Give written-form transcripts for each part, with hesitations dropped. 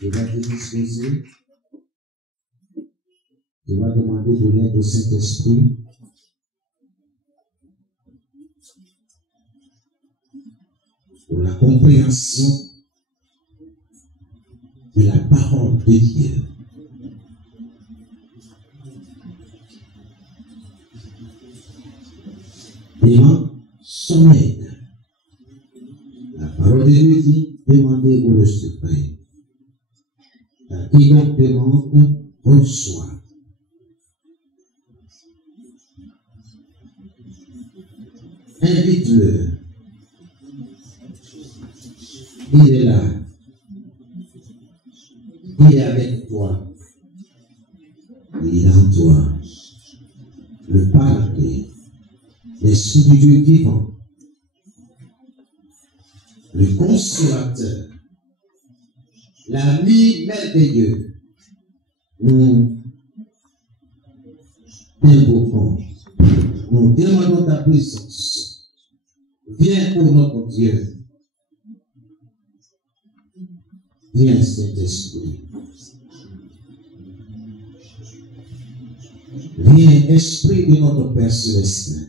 Tu vas te disposer. Tu vas demander de l'aide au Saint-Esprit. Pour la compréhension de la parole de Dieu. Demande son aide. La parole de Dieu dit, demandez, vous recevrez. Quiconque demande, reçoit. Invite-le. Il est là. Il est avec toi. Il est en toi. Le Paraclet, l'Esprit du Dieu vivant, le Consolateur, l'ami merveilleux, nous t'invoquons, nous demandons ta présence. Viens pour notre Dieu. Viens, Saint-Esprit. Viens, Esprit de notre Père Céleste.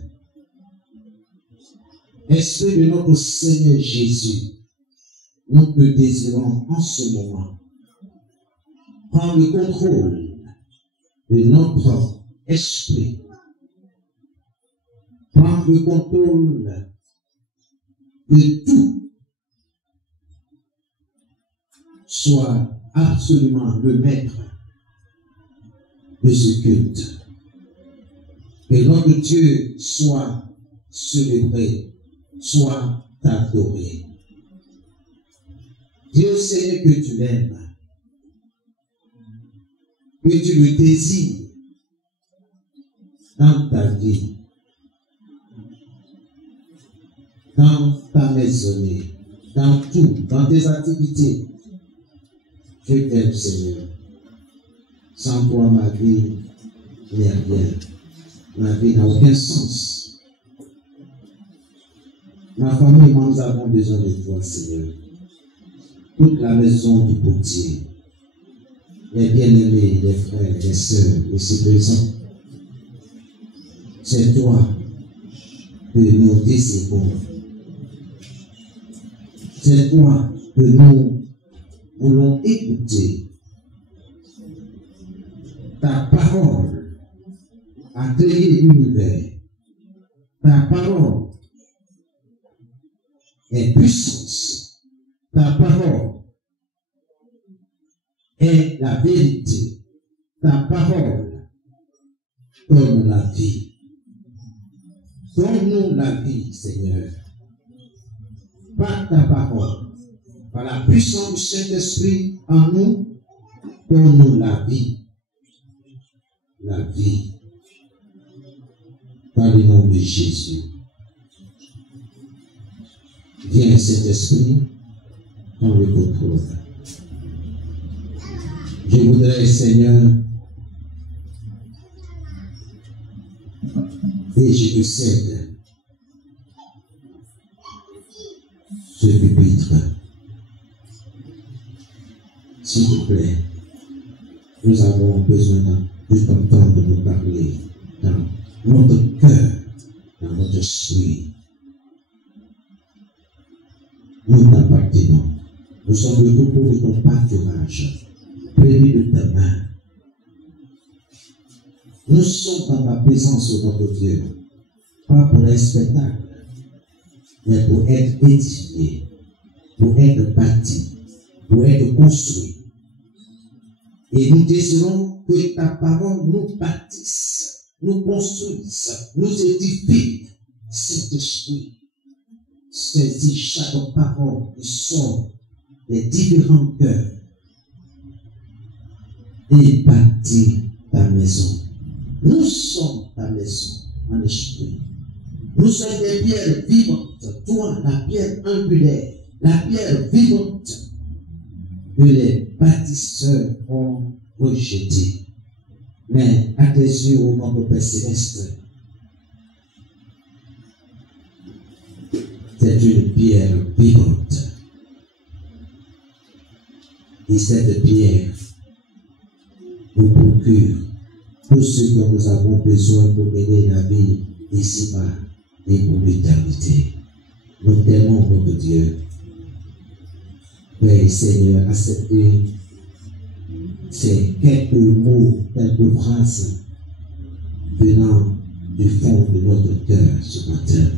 Esprit de notre Seigneur Jésus. Nous te désirons en ce moment. Prends le contrôle de notre esprit. Prends le contrôle de tout. Sois absolument le maître de ce culte. Que notre Dieu soit célébré, soit adoré. Dieu Seigneur que tu l'aimes, que tu le désires dans ta vie, dans ta maisonnée, dans tout, dans tes activités. Je t'aime, Seigneur. Sans toi, ma vie n'est rien. Ma vie n'a aucun sens. Ma famille, nous avons besoin de toi, Seigneur. Toute la maison du potier, les bien-aimés, les frères, les sœurs, ici présents, c'est toi que nous désirons. C'est toi que nous voulons écouter. Ta parole a créé l'univers. Ta parole est puissance. Ta parole est la vérité. Ta parole donne la vie. Donne-nous la vie, Seigneur. Par ta parole, par la puissance du Saint-Esprit en nous, donne-nous la vie. La vie. Dans le nom de Jésus. Viens, Saint-Esprit, dans le contrôle. Je voudrais, Seigneur, et je te cède ce pupitre. S'il vous plaît, nous avons besoin de ton temps de nous parler dans notre cœur, dans notre esprit. Nous t'appartenons. Nous sommes le troupeau de ton pâturage, prévu de ta main. Nous sommes dans ta présence, ô notre Dieu, pas pour un spectacle, mais pour être édifié, pour être bâti, pour être construit. Et nous désirons que ta parole nous bâtisse, nous construise, nous édifie. Saint-Esprit, saisis chaque parole qui sort des différents cœurs et bâtis ta maison. Nous sommes ta maison en esprit. Nous sommes des pierres vivantes. Toi, la pierre angulaire, la pierre vivante que les bâtisseurs ont rejetée. Mais à tes yeux, ô notre Père Céleste, c'est une pierre vivante. Et cette pierre nous procure tout ce que nous avons besoin pour mener la vie ici-bas et pour l'éternité. Nous t'aimons, notre Dieu. Père Seigneur, acceptez ces quelques mots, quelques phrases venant du fond de notre cœur ce matin.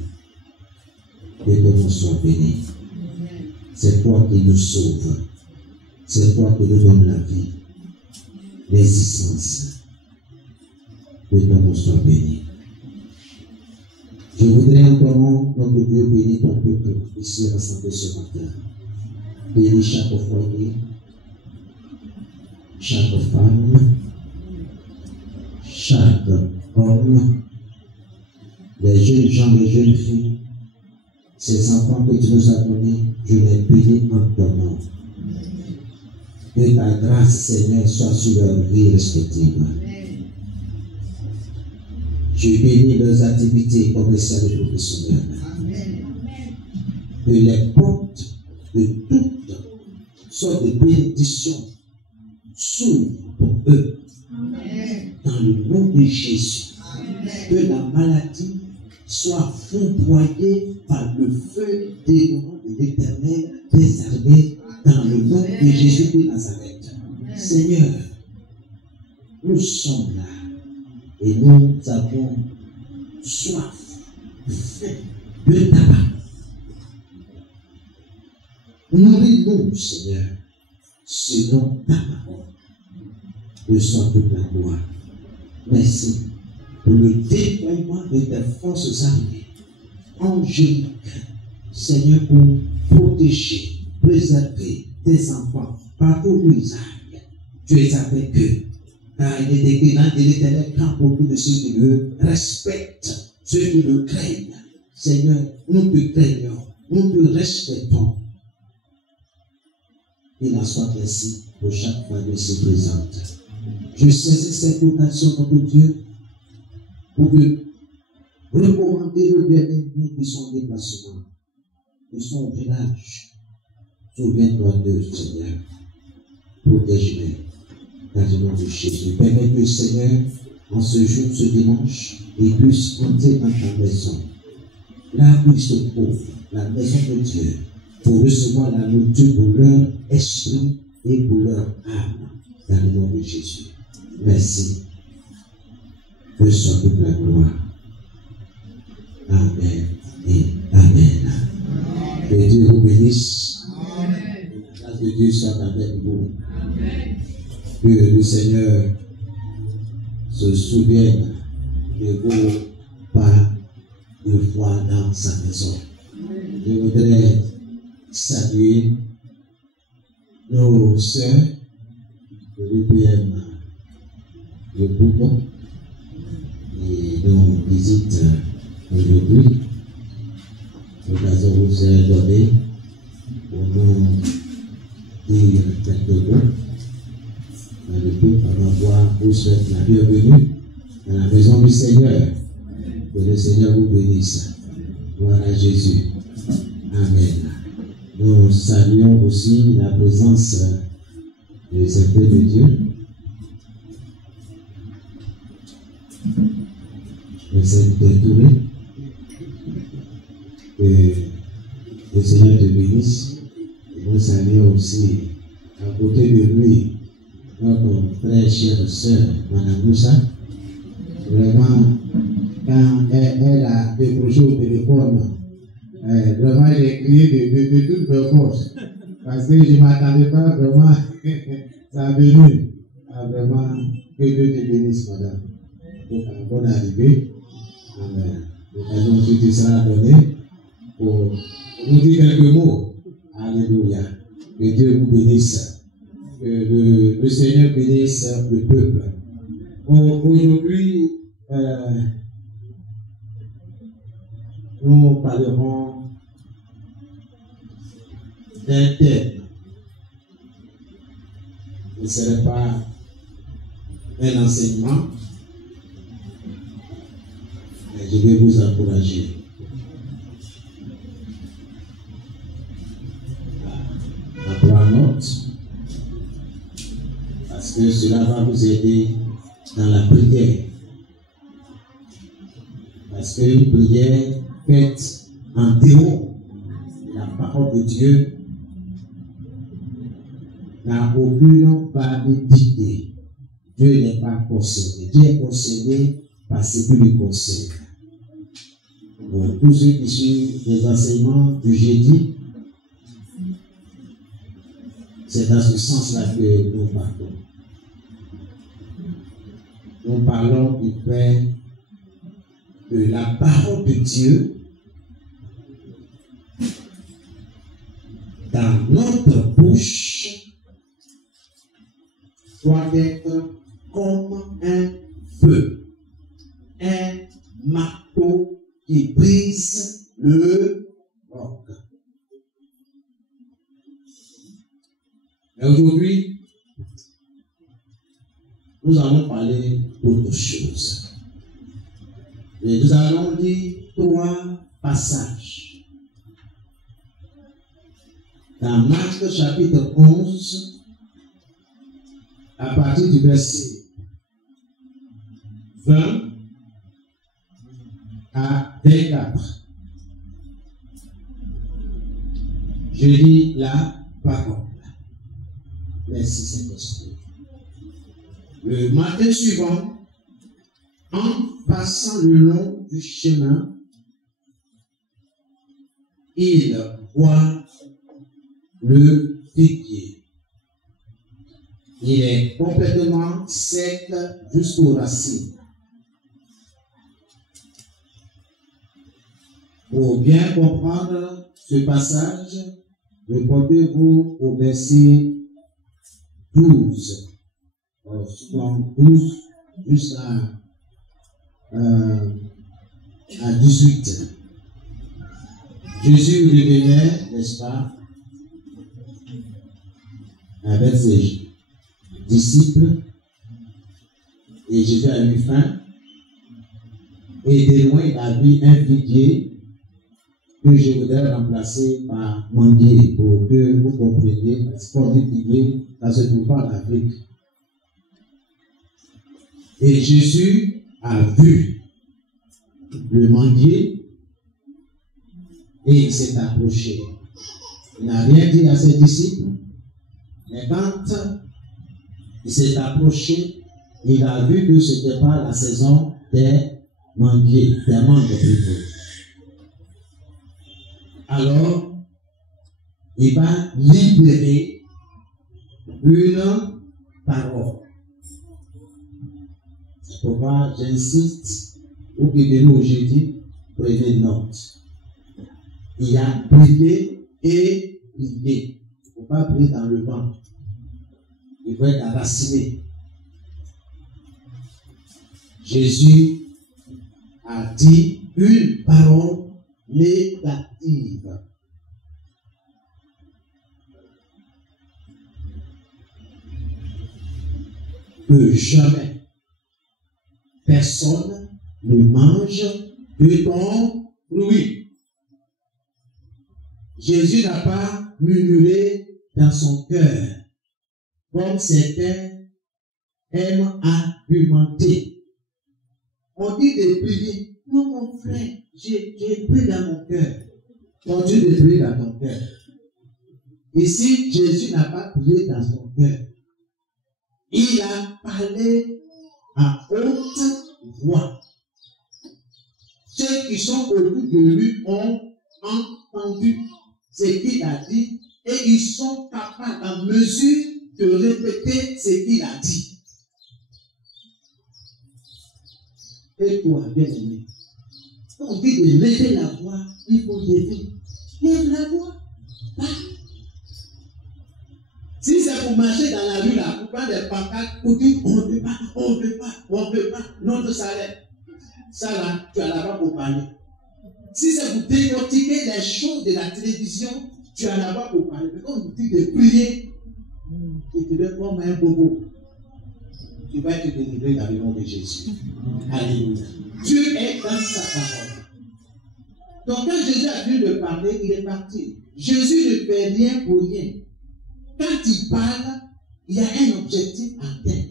Et que nous soyons bénis. C'est toi qui nous sauves. C'est toi qui nous donnes la vie, l'existence. Que nous soyons bénis. Je voudrais encore, notre Dieu, bénir ton peuple ici rassemblé ce matin. Bénis chaque foyer, chaque femme, chaque homme, les jeunes gens, les jeunes filles, ces enfants que tu nous as donnés, je les bénis en ton nom. Que ta grâce, Seigneur, soit sur leur vie respective. Je bénis leurs activités commerciales et professionnelles. Que les portes de toutes sortes de bénédictions s'ouvrent pour eux. Dans le nom de Jésus. Que la maladie soit foudroyée par le feu dévorant de l'Éternel des armées dans le nom de Jésus de Nazareth. Seigneur, nous sommes là et nous avons soif, faim de tabac. Nourris-nous, Seigneur, selon ta parole. Que soit toute la gloire. Merci pour le déploiement de tes forces armées angéliques, Seigneur, pour protéger, préserver tes enfants partout où ils aillent. Tu es avec eux. Car il est écrit dans l'Éternel quand beaucoup de ceux qui le respectent, ceux qui le craignent. Seigneur, nous te craignons, nous te respectons. Il en soit ainsi pour chaque fois de se présente. Je saisis cette occasion, notre Dieu, pour te recommander le bien-aimé de son déplacement, de son village. Souviens-toi d'eux, Seigneur. Protège-les dans le nom de Jésus. Permets que, Seigneur, en ce jour, ce dimanche, ils puissent entrer dans ta maison. Là où ils se trouvent, la maison de Dieu, pour recevoir la nourriture pour leur esprit et pour leur âme. Dans le nom de Jésus. Merci. Que soit toute la gloire. Amen et Amen. Que Dieu vous bénisse. La grâce de Dieu soit avec vous. Que le Seigneur se souvienne de vos pas de foi dans sa maison. Je voudrais saluer nos sœurs de l'UPM de Bourbon et nos visites aujourd'hui. L'occasion vous est donnée pour nous dire quelques mots. Le peuple en envoie vous souhaite la bienvenue dans la maison du Seigneur. Que le Seigneur vous bénisse. Gloire à Jésus. Amen. Nous saluons aussi la présence de cet peu de Dieu. De cette Touré. Que le Seigneur te bénisse. Et nous saluons aussi à côté de lui notre très chère sœur, Madame Moussa. Vraiment, quand elle a décroché au téléphone, vraiment j'ai crié de toutes mes forces. Parce que je ne m'attendais pas vraiment ça a venu. Vraiment, que Dieu te bénisse, madame. Donc, bonne arrivée. Amen. L'occasion aussi te sera donnée pour nous dire quelques mots. Alléluia. Que Dieu vous bénisse. Que le Seigneur bénisse le peuple. Aujourd'hui, nous parlerons d'un thème. Ce ne serait pas un enseignement, mais je vais vous encourager à prendre note Parce que cela va vous aider dans la prière. Parce qu'une prière faite en dehors de la parole de Dieu n'a aucune validité. Dieu n'est pas concerné. Dieu est concerné par ce qui lui concerne. Pour tous ceux qui suivent les enseignements du jeudi, c'est dans ce sens-là que nous parlons. Nous parlons du fait que la parole de Dieu dans notre bouche doit être comme un feu, un marteau qui brise le roc. Mais aujourd'hui, nous allons parler d'autre chose. Et nous allons lire 3 passages. Dans Marc chapitre 11, à partir du verset 20 à 24. Je lis la parole. Merci Saint-Esprit. Le matin suivant, en passant le long du chemin, il voit le figuier. Il est complètement sec jusqu'aux racines. Pour bien comprendre ce passage, reportez-vous au verset 12. Donc 12 jusqu'à 18. Jésus revenait, n'est-ce pas, avec ses disciples, et Jésus a eu faim, et de loin il a vu un figuier que je voudrais remplacer par manguier pour que vous compreniez, parce qu'on dit figuier, ça se trouve pas en Afrique. Et Jésus a vu le manguier et il s'est approché. Il n'a rien dit à ses disciples, mais quand il s'est approché, il a vu que ce n'était pas la saison des manguiers, des mangues plutôt. Alors, il va libérer une parole. C'est pourquoi j'insiste, vous qui venez aujourd'hui, prenez note. Il y a prier et prier. Il ne faut pas prier dans le vent. Il faut être enraciné. Jésus a dit une parole négative. Que jamais personne ne mange de ton fruit. Jésus n'a pas murmuré dans son cœur, comme certains aiment argumenter. On dit de prier. Non, mon frère, j'ai prié dans mon cœur. Continue de prier dans ton cœur. Ici, Jésus n'a pas prié dans son cœur. Il a parlé à haute voix. Ceux qui sont autour de lui ont entendu ce qu'il a dit et ils sont capables, en mesure, de répéter ce qu'il a dit. Et toi, bien-aimé, on dit de lever la voix, il faut lever. Lève la voix. Si c'est pour marcher dans la rue, là, pour prendre des pancartes, pour dire on ne peut pas, on ne peut pas, on ne peut pas, notre salaire. Ça là, tu as là-bas pour parler. Si c'est pour décortiquer les choses de la télévision, tu as là-bas pour parler. Mais quand on dit de prier, tu te donnes comme un bobo. Tu vas être délivré dans le nom de Jésus. Alléluia. Dieu est dans sa parole. Donc quand Jésus a fini de parler, il est parti. Jésus ne fait rien pour rien. Quand il parle, il y a un objectif à atteindre.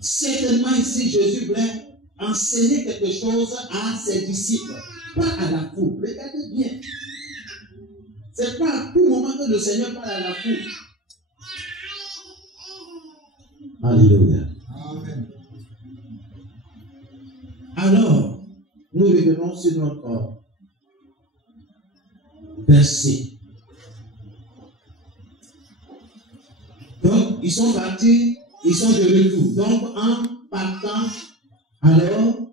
Certainement ici, Jésus voulait enseigner quelque chose à ses disciples, pas à la foule. Regardez bien. Ce n'est pas à tout moment que le Seigneur parle à la foule. Alléluia. Amen. Alors, nous revenons sur notre verset. Donc, ils sont partis, ils sont de retour. Donc, en partant, alors,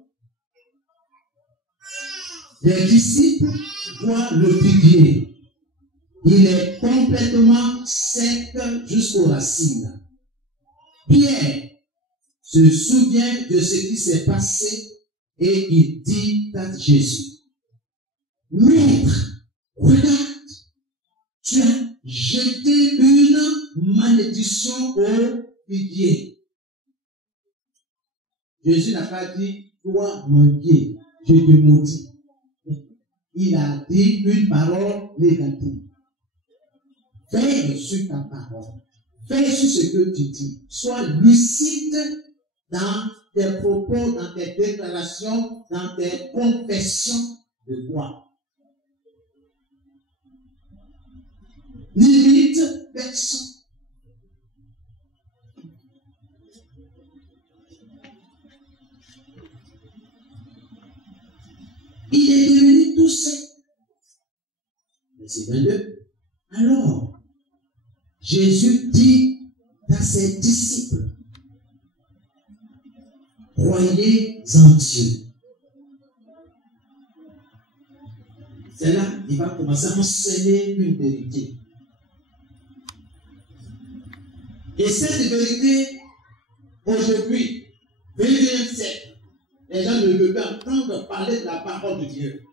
les disciples voient le figuier. Il est complètement sec jusqu'aux racines. Pierre se souvient de ce qui s'est passé et il dit à Jésus, Maître, regarde, tu as jeté une malédiction au figuier. Jésus n'a pas dit, toi, mon pied, je te maudis. Il a dit une parole négative. Veille sur ta parole. Veille sur ce que tu dis. Sois lucide dans tes propos, dans tes déclarations, dans tes confessions de foi. N'imite personne. Il est devenu tout sec. Verset 22. Alors, Jésus dit à ses disciples, croyez en Dieu. C'est là qu'il va commencer à enseigner une vérité. Et cette vérité, aujourd'hui, 21e siècle, les gens ne veulent pas entendre parler de la parole de Dieu.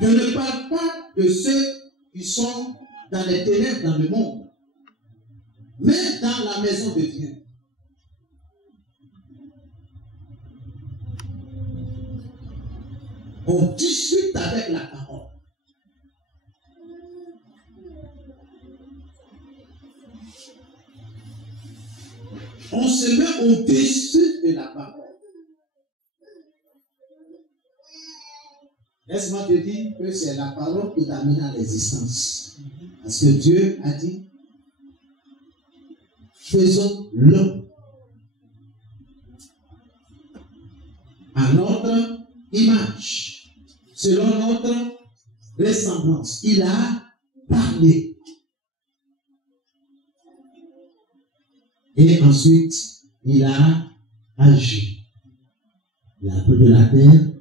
Je ne parle pas de ceux qui sont dans les ténèbres dans le monde, mais dans la maison de Dieu. On discute avec la parole. On se met au-dessus de la parole. Laisse-moi te dire que c'est la parole qui t'amène à l'existence. Parce que Dieu a dit, faisons l'homme à notre image, selon notre ressemblance. Il a parlé. Et ensuite, il a agi. Il a pris de la terre,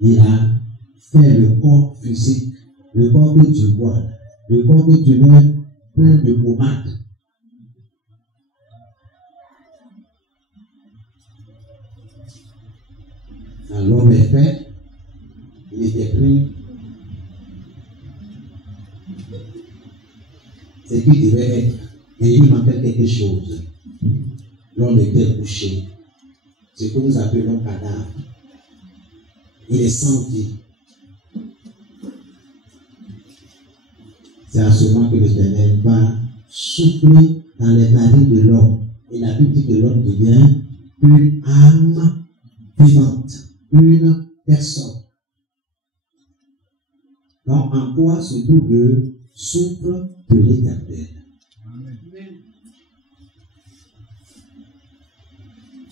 il a fait le corps physique, le corps que tu vois, le corps que tu mets plein de pommade. Quand l'homme est fait, il était pris. C'est qui devait être. Et il manquait quelque chose. L'homme était couché. Ce que nous appelons cadavre. Il est sans vie. C'est à ce moment que l'Éternel va souffler dans les narines de l'homme. Et la Bible dit que l'homme devient une âme vivante, une personne. Donc, en quoi se trouve le souffle de l'Éternel?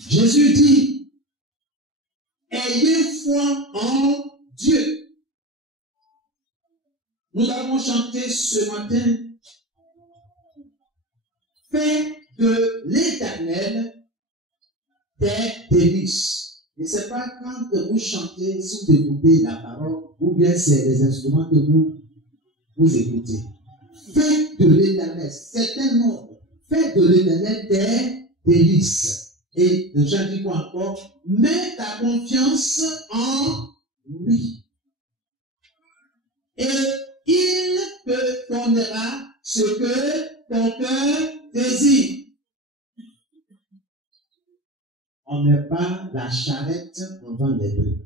Jésus dit, ayez foi en Dieu. Nous avons chanté ce matin, fais de l'Éternel des délices. Je ne sais pas quand vous chantez, si vous écoutez la parole, ou bien c'est les instruments que vous écoutez. Fais de l'Éternel, c'est un ordre. Fais de l'Éternel des délices. Et Jean dit quoi encore? Mets ta confiance en lui. Et il te donnera ce que ton cœur désire. On ne met pas la charrette devant les bœufs.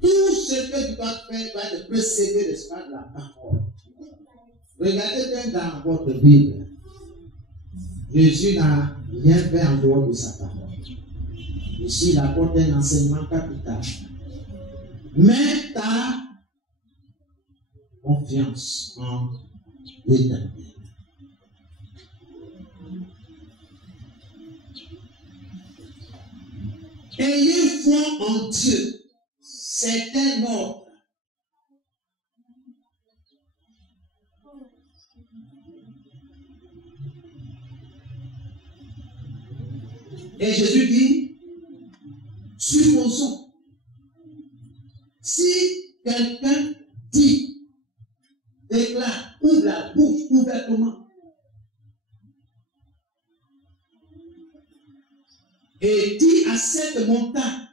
Tout ce que tu dois faire doit être précédé, n'est-ce pas, de la parole. Regardez bien dans votre Bible. Jésus n'a rien fait en dehors de sa parole. Ici, il apporte un enseignement capital. Mets ta confiance en l'Éternel. Ayez foi en Dieu. C'est un ordre. Et Jésus dit, supposons, si quelqu'un dit, déclare, ouvre la bouche ouvertement, et dit à cette montagne,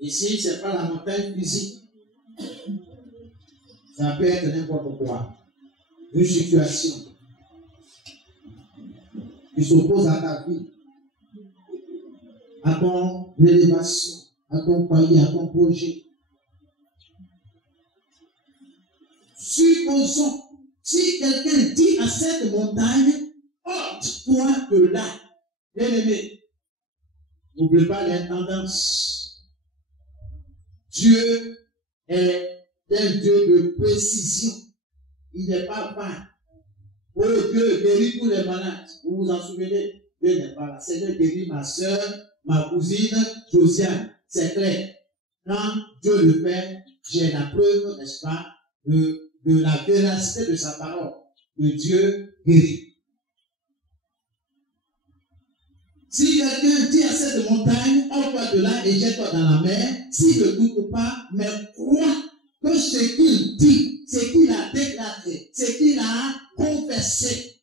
ici, ce n'est pas la montagne physique, ça peut être n'importe quoi, une situation qui s'oppose à ta vie, à ton élévation, à ton foyer, à ton projet. Supposons, si quelqu'un dit à cette montagne, ôte-toi de là. Bien aimé, n'oublie pas l'intendance. Dieu est un Dieu de précision. Il n'est pas vain. Oh, Dieu guérit tous les malades. Vous vous en souvenez? Dieu n'est pas là. Seigneur guérit ma soeur, ma cousine, Josiane. C'est clair. Quand Dieu le fait, j'ai la preuve, n'est-ce pas, de la véracité de sa parole. Que Dieu guérit. Si quelqu'un dit à cette montagne, ôte-toi de là et jette-toi dans la mer, s'il ne doute pas, mais croit que ce qu'il dit, ce qu'il a déclaré, ce qu'il a confessé,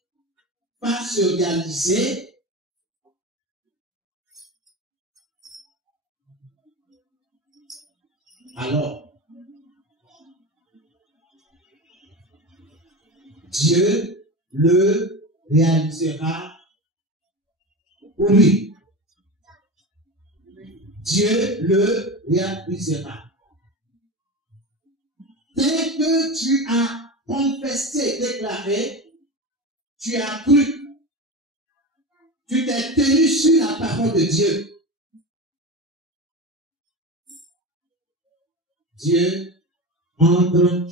va se réaliser, alors Dieu le réalisera pour lui. Dieu le réalisera. Dès que tu as confessé, déclaré, tu as cru, tu t'es tenu sur la parole de Dieu. Dieu entre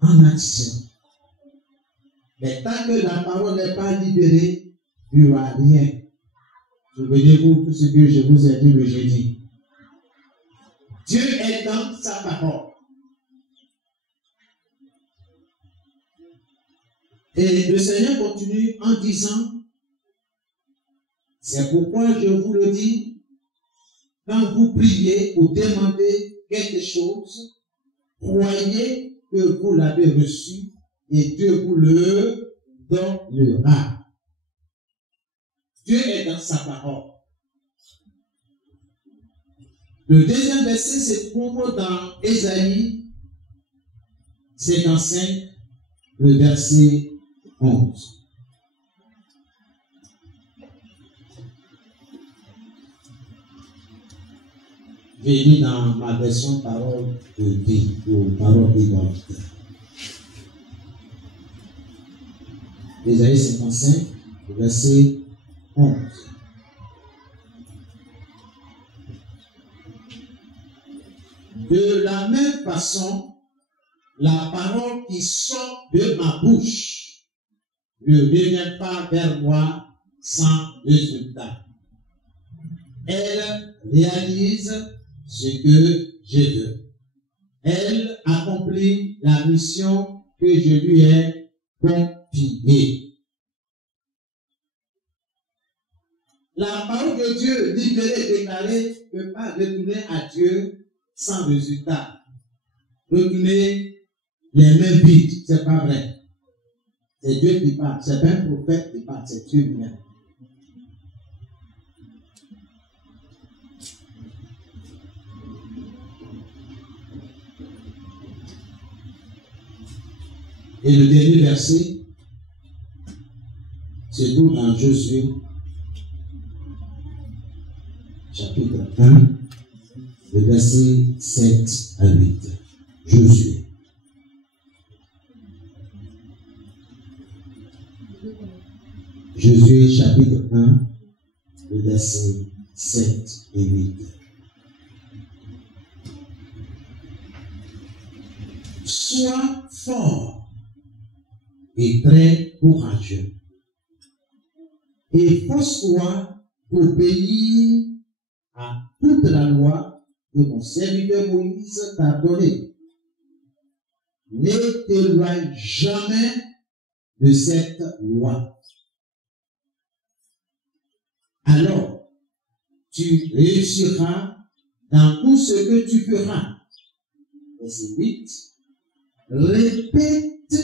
en action. Mais tant que la parole n'est pas libérée, il n'y aura rien. Souvenez-vous tout ce que je vous ai dit le jeudi. Dieu est dans sa parole. Et le Seigneur continue en disant, c'est pourquoi je vous le dis, quand vous priez ou demandez quelque chose, croyez que vous l'avez reçu et Dieu vous le donnera. Dieu est dans sa parole. Le deuxième verset se trouve dans Ésaïe 55, le verset 11. J'ai lu dans ma version parole de vie ou parole d'identité. Ésaïe 55, le verset 11. De la même façon, la parole qui sort de ma bouche ne revient pas vers moi sans résultat. Elle réalise ce que je veux. Elle accomplit la mission que je lui ai confiée. La parole de Dieu libérée et déclarée ne peut pas retourner à Dieu sans résultat. Retourner les mains vides, c'est pas vrai. C'est Dieu qui parle, c'est pas un prophète qui parle, c'est Dieu lui-même. Et le dernier verset se trouve dans Josué chapitre 1, le verset 7 à 8. Josué. Josué, chapitre 1, le verset 7 et 8. Sois fort et très courageux. Et force-toi d'obéir à toute la loi que mon serviteur Moïse t'a donnée. Ne t'éloigne jamais de cette loi. Alors, tu réussiras dans tout ce que tu feras. Verset 8. Répète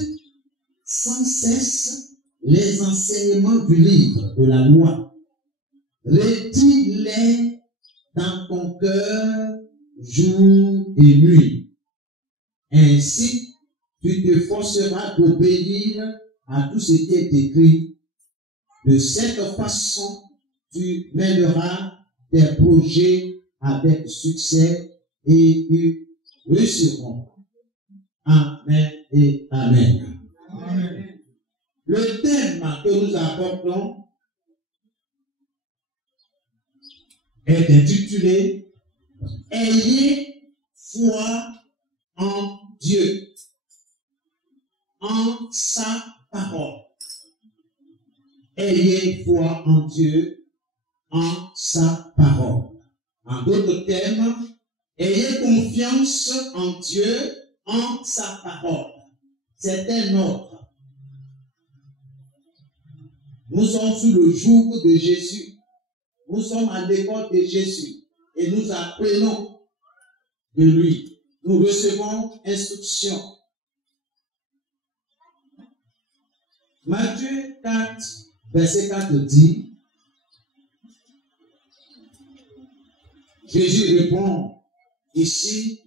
sans cesse les enseignements du livre de la loi. Rédis-les dans ton cœur jour et nuit. Ainsi, tu te forceras d'obéir à tout ce qui est écrit. De cette façon, tu mèneras tes projets avec succès et ils réussiront. Amen et Amen. Amen. Le thème que nous abordons est intitulé « Ayez foi en Dieu, en sa parole. » Ayez foi en Dieu, en sa parole. En d'autres termes, ayez confiance en Dieu, en sa parole. C'est un ordre. Nous sommes sous le joug de Jésus. Nous sommes à l'école de Jésus. Et nous apprenons de lui. Nous recevons instruction. Matthieu 4, verset 4 dit, Jésus répond ici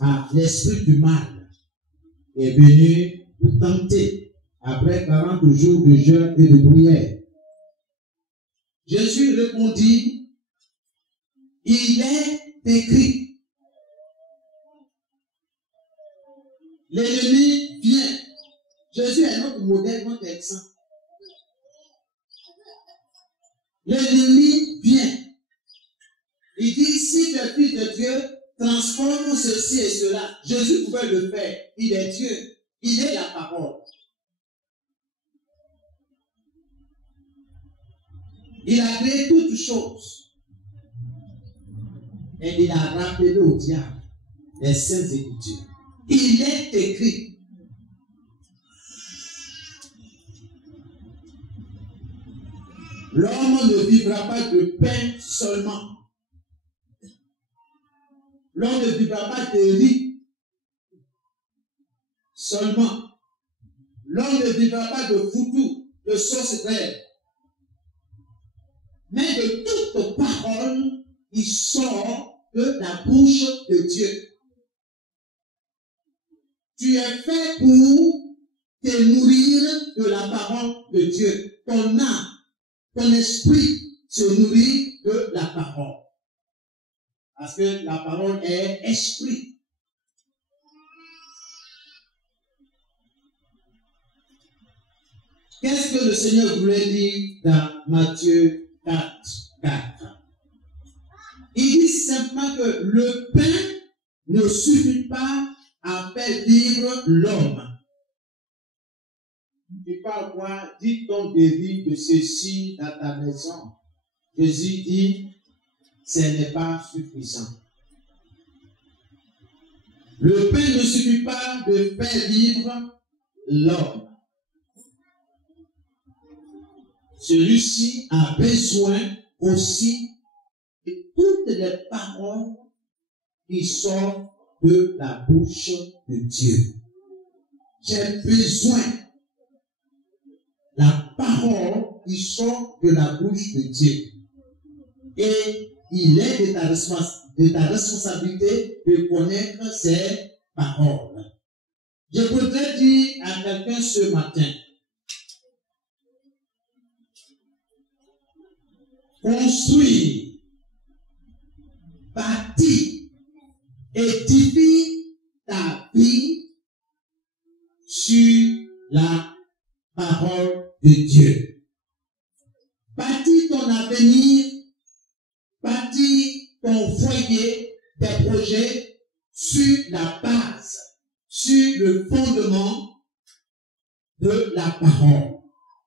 à l'esprit du mal est venu pour tenter après 40 jours de jeûne et de prière. Jésus répondit, il est écrit, l'ennemi vient. Jésus est notre modèle, notre exemple. L'ennemi vient. Il dit, si tu es fils de Dieu, transforme ceci et cela. Jésus pouvait le faire. Il est Dieu. Il est la parole. Il a créé toutes choses. Et il a rappelé au diable les saintes écritures. Il est écrit. L'homme ne vivra pas de pain seulement. L'homme ne vivra pas de riz seulement. L'homme ne vivra pas de foutou, de sauce d'herbe. Mais de toute parole, il sort de la bouche de Dieu. Tu es fait pour te nourrir de la parole de Dieu. Ton âme, ton esprit se nourrit de la parole. Parce que la parole est esprit. Qu'est-ce que le Seigneur voulait dire dans Matthieu 4, 4? Il dit simplement que le pain ne suffit pas à faire vivre l'homme. Tu parles quoi? Dit-on de vivre de ceci dans ta maison? Jésus dit, ce n'est pas suffisant. Le pain ne suffit pas de faire vivre l'homme. Celui-ci a besoin aussi de toutes les paroles qui sortent de la bouche de Dieu. J'ai besoin de la parole qui sort de la bouche de Dieu. Et il est de ta responsabilité de connaître ces paroles. Je voudrais dire à quelqu'un ce matin, construire Édifie ta vie sur la parole de Dieu. Bâtis ton avenir, bâtis ton foyer, tes projets sur la base, sur le fondement de la parole.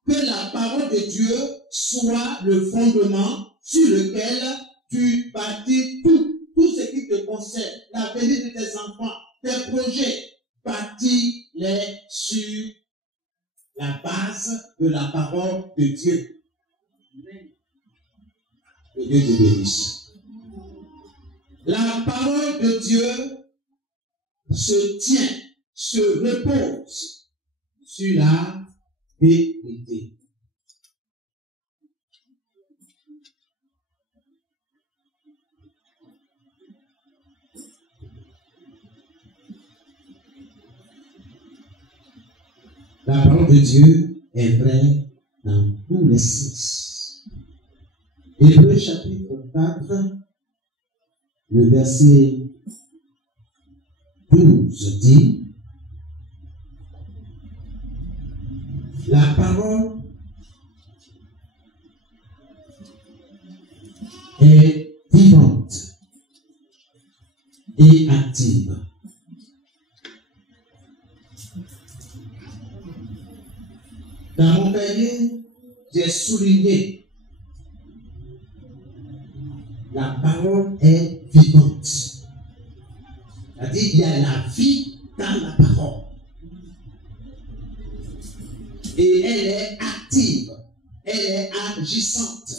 Que la parole de Dieu soit le fondement sur lequel tu bâtis tout ce qui te concerne, l'avenir de tes enfants, tes projets, bâtis-les sur la base de la parole de Dieu. Que Dieu te bénisse. La parole de Dieu se tient, se repose sur la vérité. La parole de Dieu est vraie dans tous les sens. Hébreux chapitre 4, le verset 12 dit: la parole est vivante et active. Dans mon cahier, j'ai souligné: la parole est vivante. C'est-à-dire, il y a la vie dans la parole. Et elle est active, elle est agissante.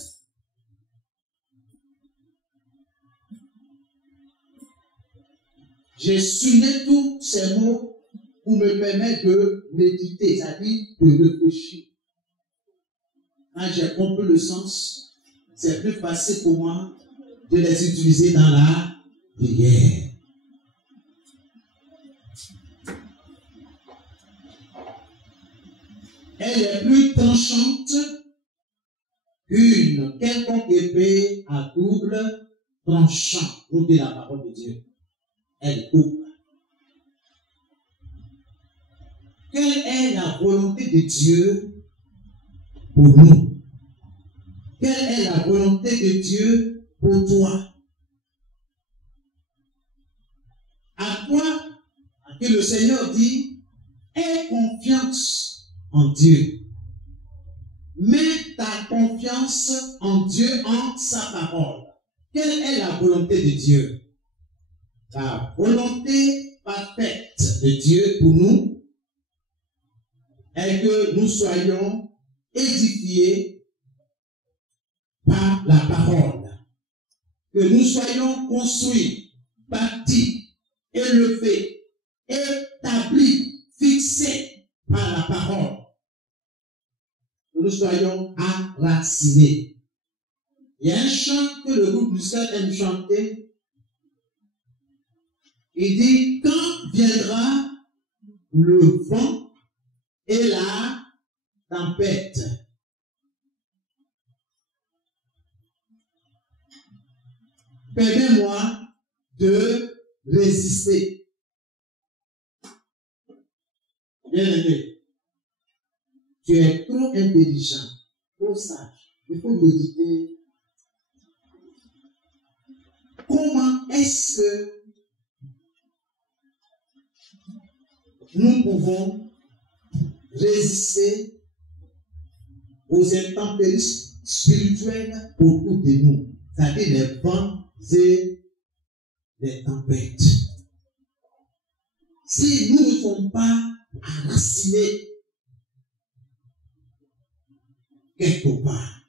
J'ai souligné tous ces mots pour me permettre de méditer, c'est-à-dire de réfléchir. Quand j'ai compris le sens, c'est plus facile pour moi de les utiliser dans la prière. Elle est plus tranchante qu'une quelconque épée à double tranchant. Notez la parole de Dieu. Elle coupe. Quelle est la volonté de Dieu pour nous? Quelle est la volonté de Dieu pour toi? À toi, que le Seigneur dit, aie confiance en Dieu. Mets ta confiance en Dieu, en sa parole. Quelle est la volonté de Dieu? La volonté parfaite de Dieu pour nous est que nous soyons édifiés par la parole. Que nous soyons construits, bâtis, élevés, établis, fixés par la parole. Que nous soyons enracinés. Il y a un chant que le groupe musical aime chanter. Il dit: quand viendra le vent et la tempête, permets-moi de résister. Bien-aimé, tu es trop intelligent, trop sage. Il faut méditer. Comment est-ce que nous pouvons résister aux intempéries spirituelles autour de nous, c'est-à-dire les vents et les tempêtes? Si nous ne sommes pas enracinés quelque part,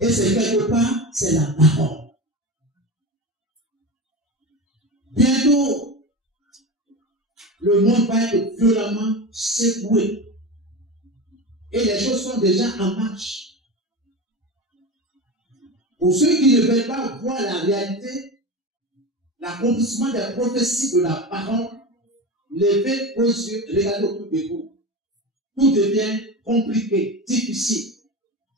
et c'est quelque part, c'est la parole. Bientôt, le monde va être violemment secoué. Et les choses sont déjà en marche. Pour ceux qui ne veulent pas voir la réalité, l'accomplissement des prophéties de la parole, levez vos yeux, regardez autour de vous. Tout devient compliqué, difficile.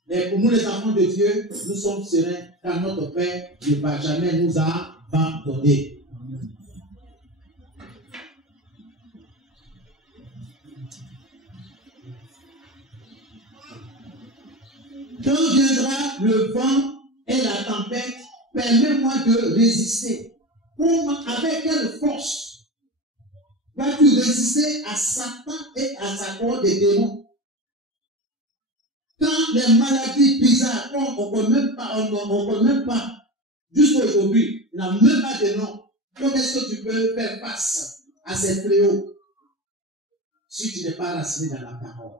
Mais pour nous, les enfants de Dieu, nous sommes sereins car notre Père ne va jamais nous abandonner. Quand viendra le vent et la tempête, permets-moi de résister. Avec quelle force vas-tu résister à Satan et à sa cohorte de démons? Quand les maladies bizarres, on ne connaît même pas, jusqu'à aujourd'hui, il n'a même pas de nom. Comment est-ce que tu peux faire face à ces fléaux si tu n'es pas raciné dans la parole?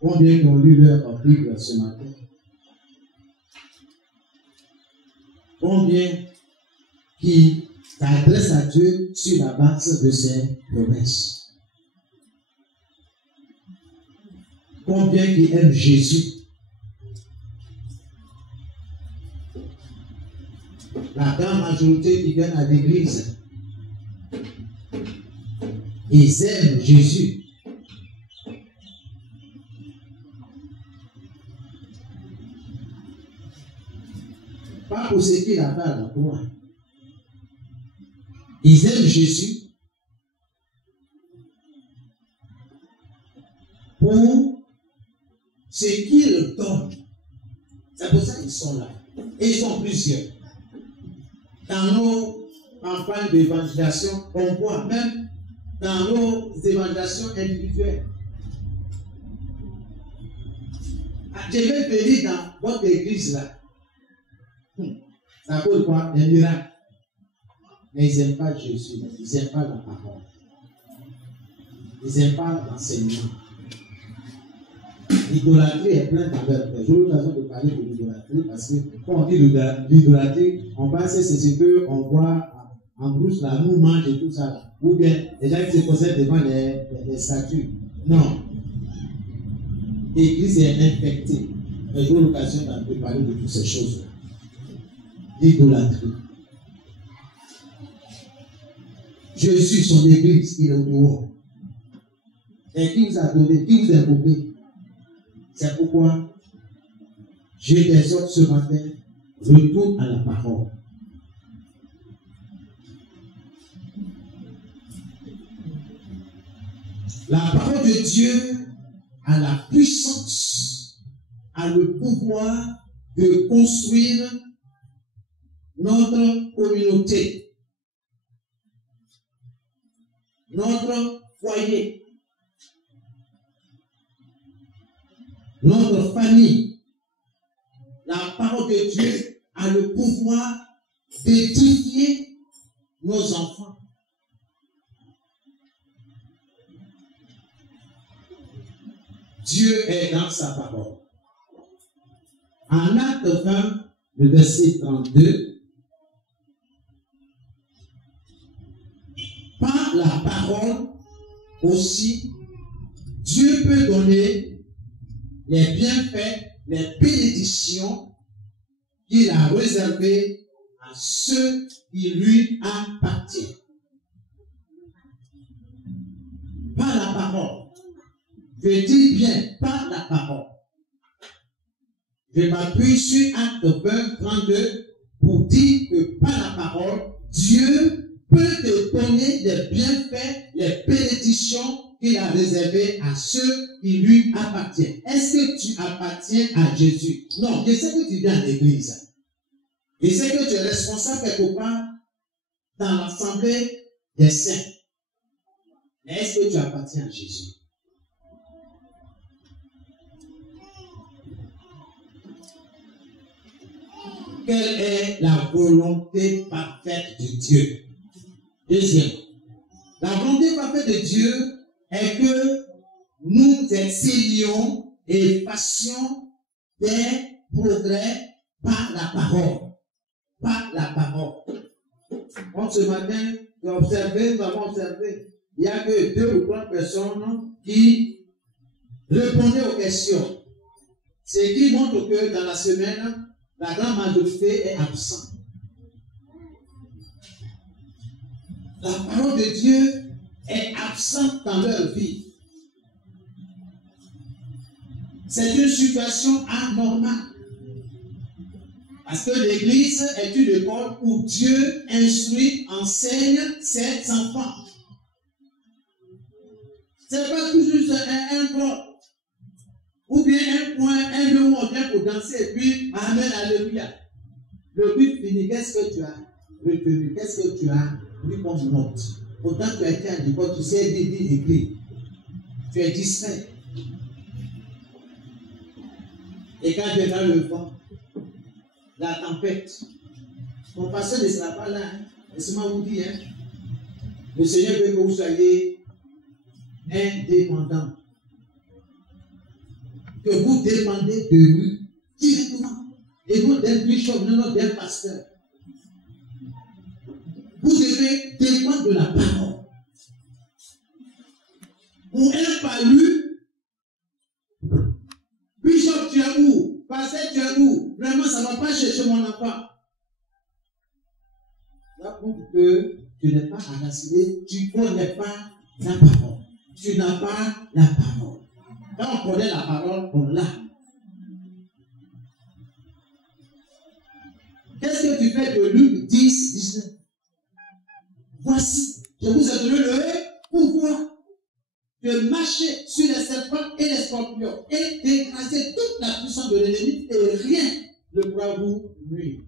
Combien qui ont lu leur Bible ce matin? Combien qui s'adressent à Dieu sur la base de ses promesses? Combien qui aiment Jésus? La grande majorité qui viennent à l'église, ils aiment Jésus. Pas pour ce qu'il a fait à la croix. Ils aiment Jésus pour ce qu'il donne. C'est pour ça qu'ils sont là. Et ils sont plusieurs. Dans nos campagnes d'évangélisation, on voit même dans nos évangélisations individuelles. Je vais venir dans votre église là. Ça cause quoi? Un miracle. Mais ils n'aiment pas Jésus, ils n'aiment pas la parole. Ils n'aiment pas l'enseignement. L'idolâtrie est pleine dans leur cœur. J'ai eu l'occasion de parler de l'idolâtrie parce que quand on dit l'idolâtrie, on pense que c'est ce qu'on voit en brousse là, nous mange et tout ça. Ou bien les gens qui se possèdent devant les statues. Non. L'église est infectée. J'ai eu l'occasion de parler de toutes ces choses-là. L'idolâtrie. Jésus, son église, il est au dehors. Et qui vous a donné, qui vous a invoké? C'est pourquoi je t'exhorte ce matin, retourne à la parole. La parole de Dieu a la puissance, a le pouvoir de construire notre communauté, notre foyer, notre famille. La parole de Dieu a le pouvoir d'édifier nos enfants. Dieu est dans sa parole. En Acte 20, le verset 32, par la parole aussi, Dieu peut donner les bienfaits, les bénédictions qu'il a réservées à ceux qui lui appartiennent. Par la parole. Je dis bien, par la parole. Je m'appuie sur Acte 20, 32 pour dire que par la parole, Dieu peut te donner les bienfaits, les bénédictions qu'il a réservées à ceux qui lui appartiennent. Est-ce que tu appartiens à Jésus? Non, je sais que tu viens à l'église. Je sais que tu es responsable quelque part dans l'assemblée des saints. Mais est-ce que tu appartiens à Jésus? Quelle est la volonté parfaite de Dieu? Deuxième, la volonté parfaite de Dieu est que nous excelions et fassions des progrès par la parole. Par la parole. Donc ce matin, nous avons observé, il n'y a que 2 ou 3 personnes qui répondaient aux questions. Ce qui montre que dans la semaine, la grande majorité est absente. La parole de Dieu est absente dans leur vie. C'est une situation anormale. Parce que l'église est une école où Dieu instruit, enseigne ses enfants. C'est pas toujours un droit. Ou bien un point, un lieu où on vient pour danser et puis Amen, Alléluia. Le but fini, qu'est-ce que tu as retenu? Qu'est-ce que tu as pris comme note? Autant que tu as été à l'école, tu sais lire, écrire. Tu es distrait. Et quand viendra le vent, la tempête, mon pasteur ne sera pas là. Hein. Laissez-moi vous dire, hein. Le Seigneur veut que vous soyez indépendants. Que vous dépendez de lui directement. Et non d'un bishop, non d'un pasteur. Vous devez dépendre de la parole. Pour un palu, bishop, tu es où? Pasteur, tu es où? Vraiment, ça ne va pas chercher mon enfant. Là, pour que tu n'es pas enraciné, tu ne connais pas la parole. Tu n'as pas la parole. Quand on connaît la parole, on l'a. Qu'est-ce que tu fais de Luc 10, 19? Voici, je vous ai donné le pouvoir de marcher sur les serpents et les scorpions et d'écraser toute la puissance de l'ennemi et rien ne pourra vous nuire.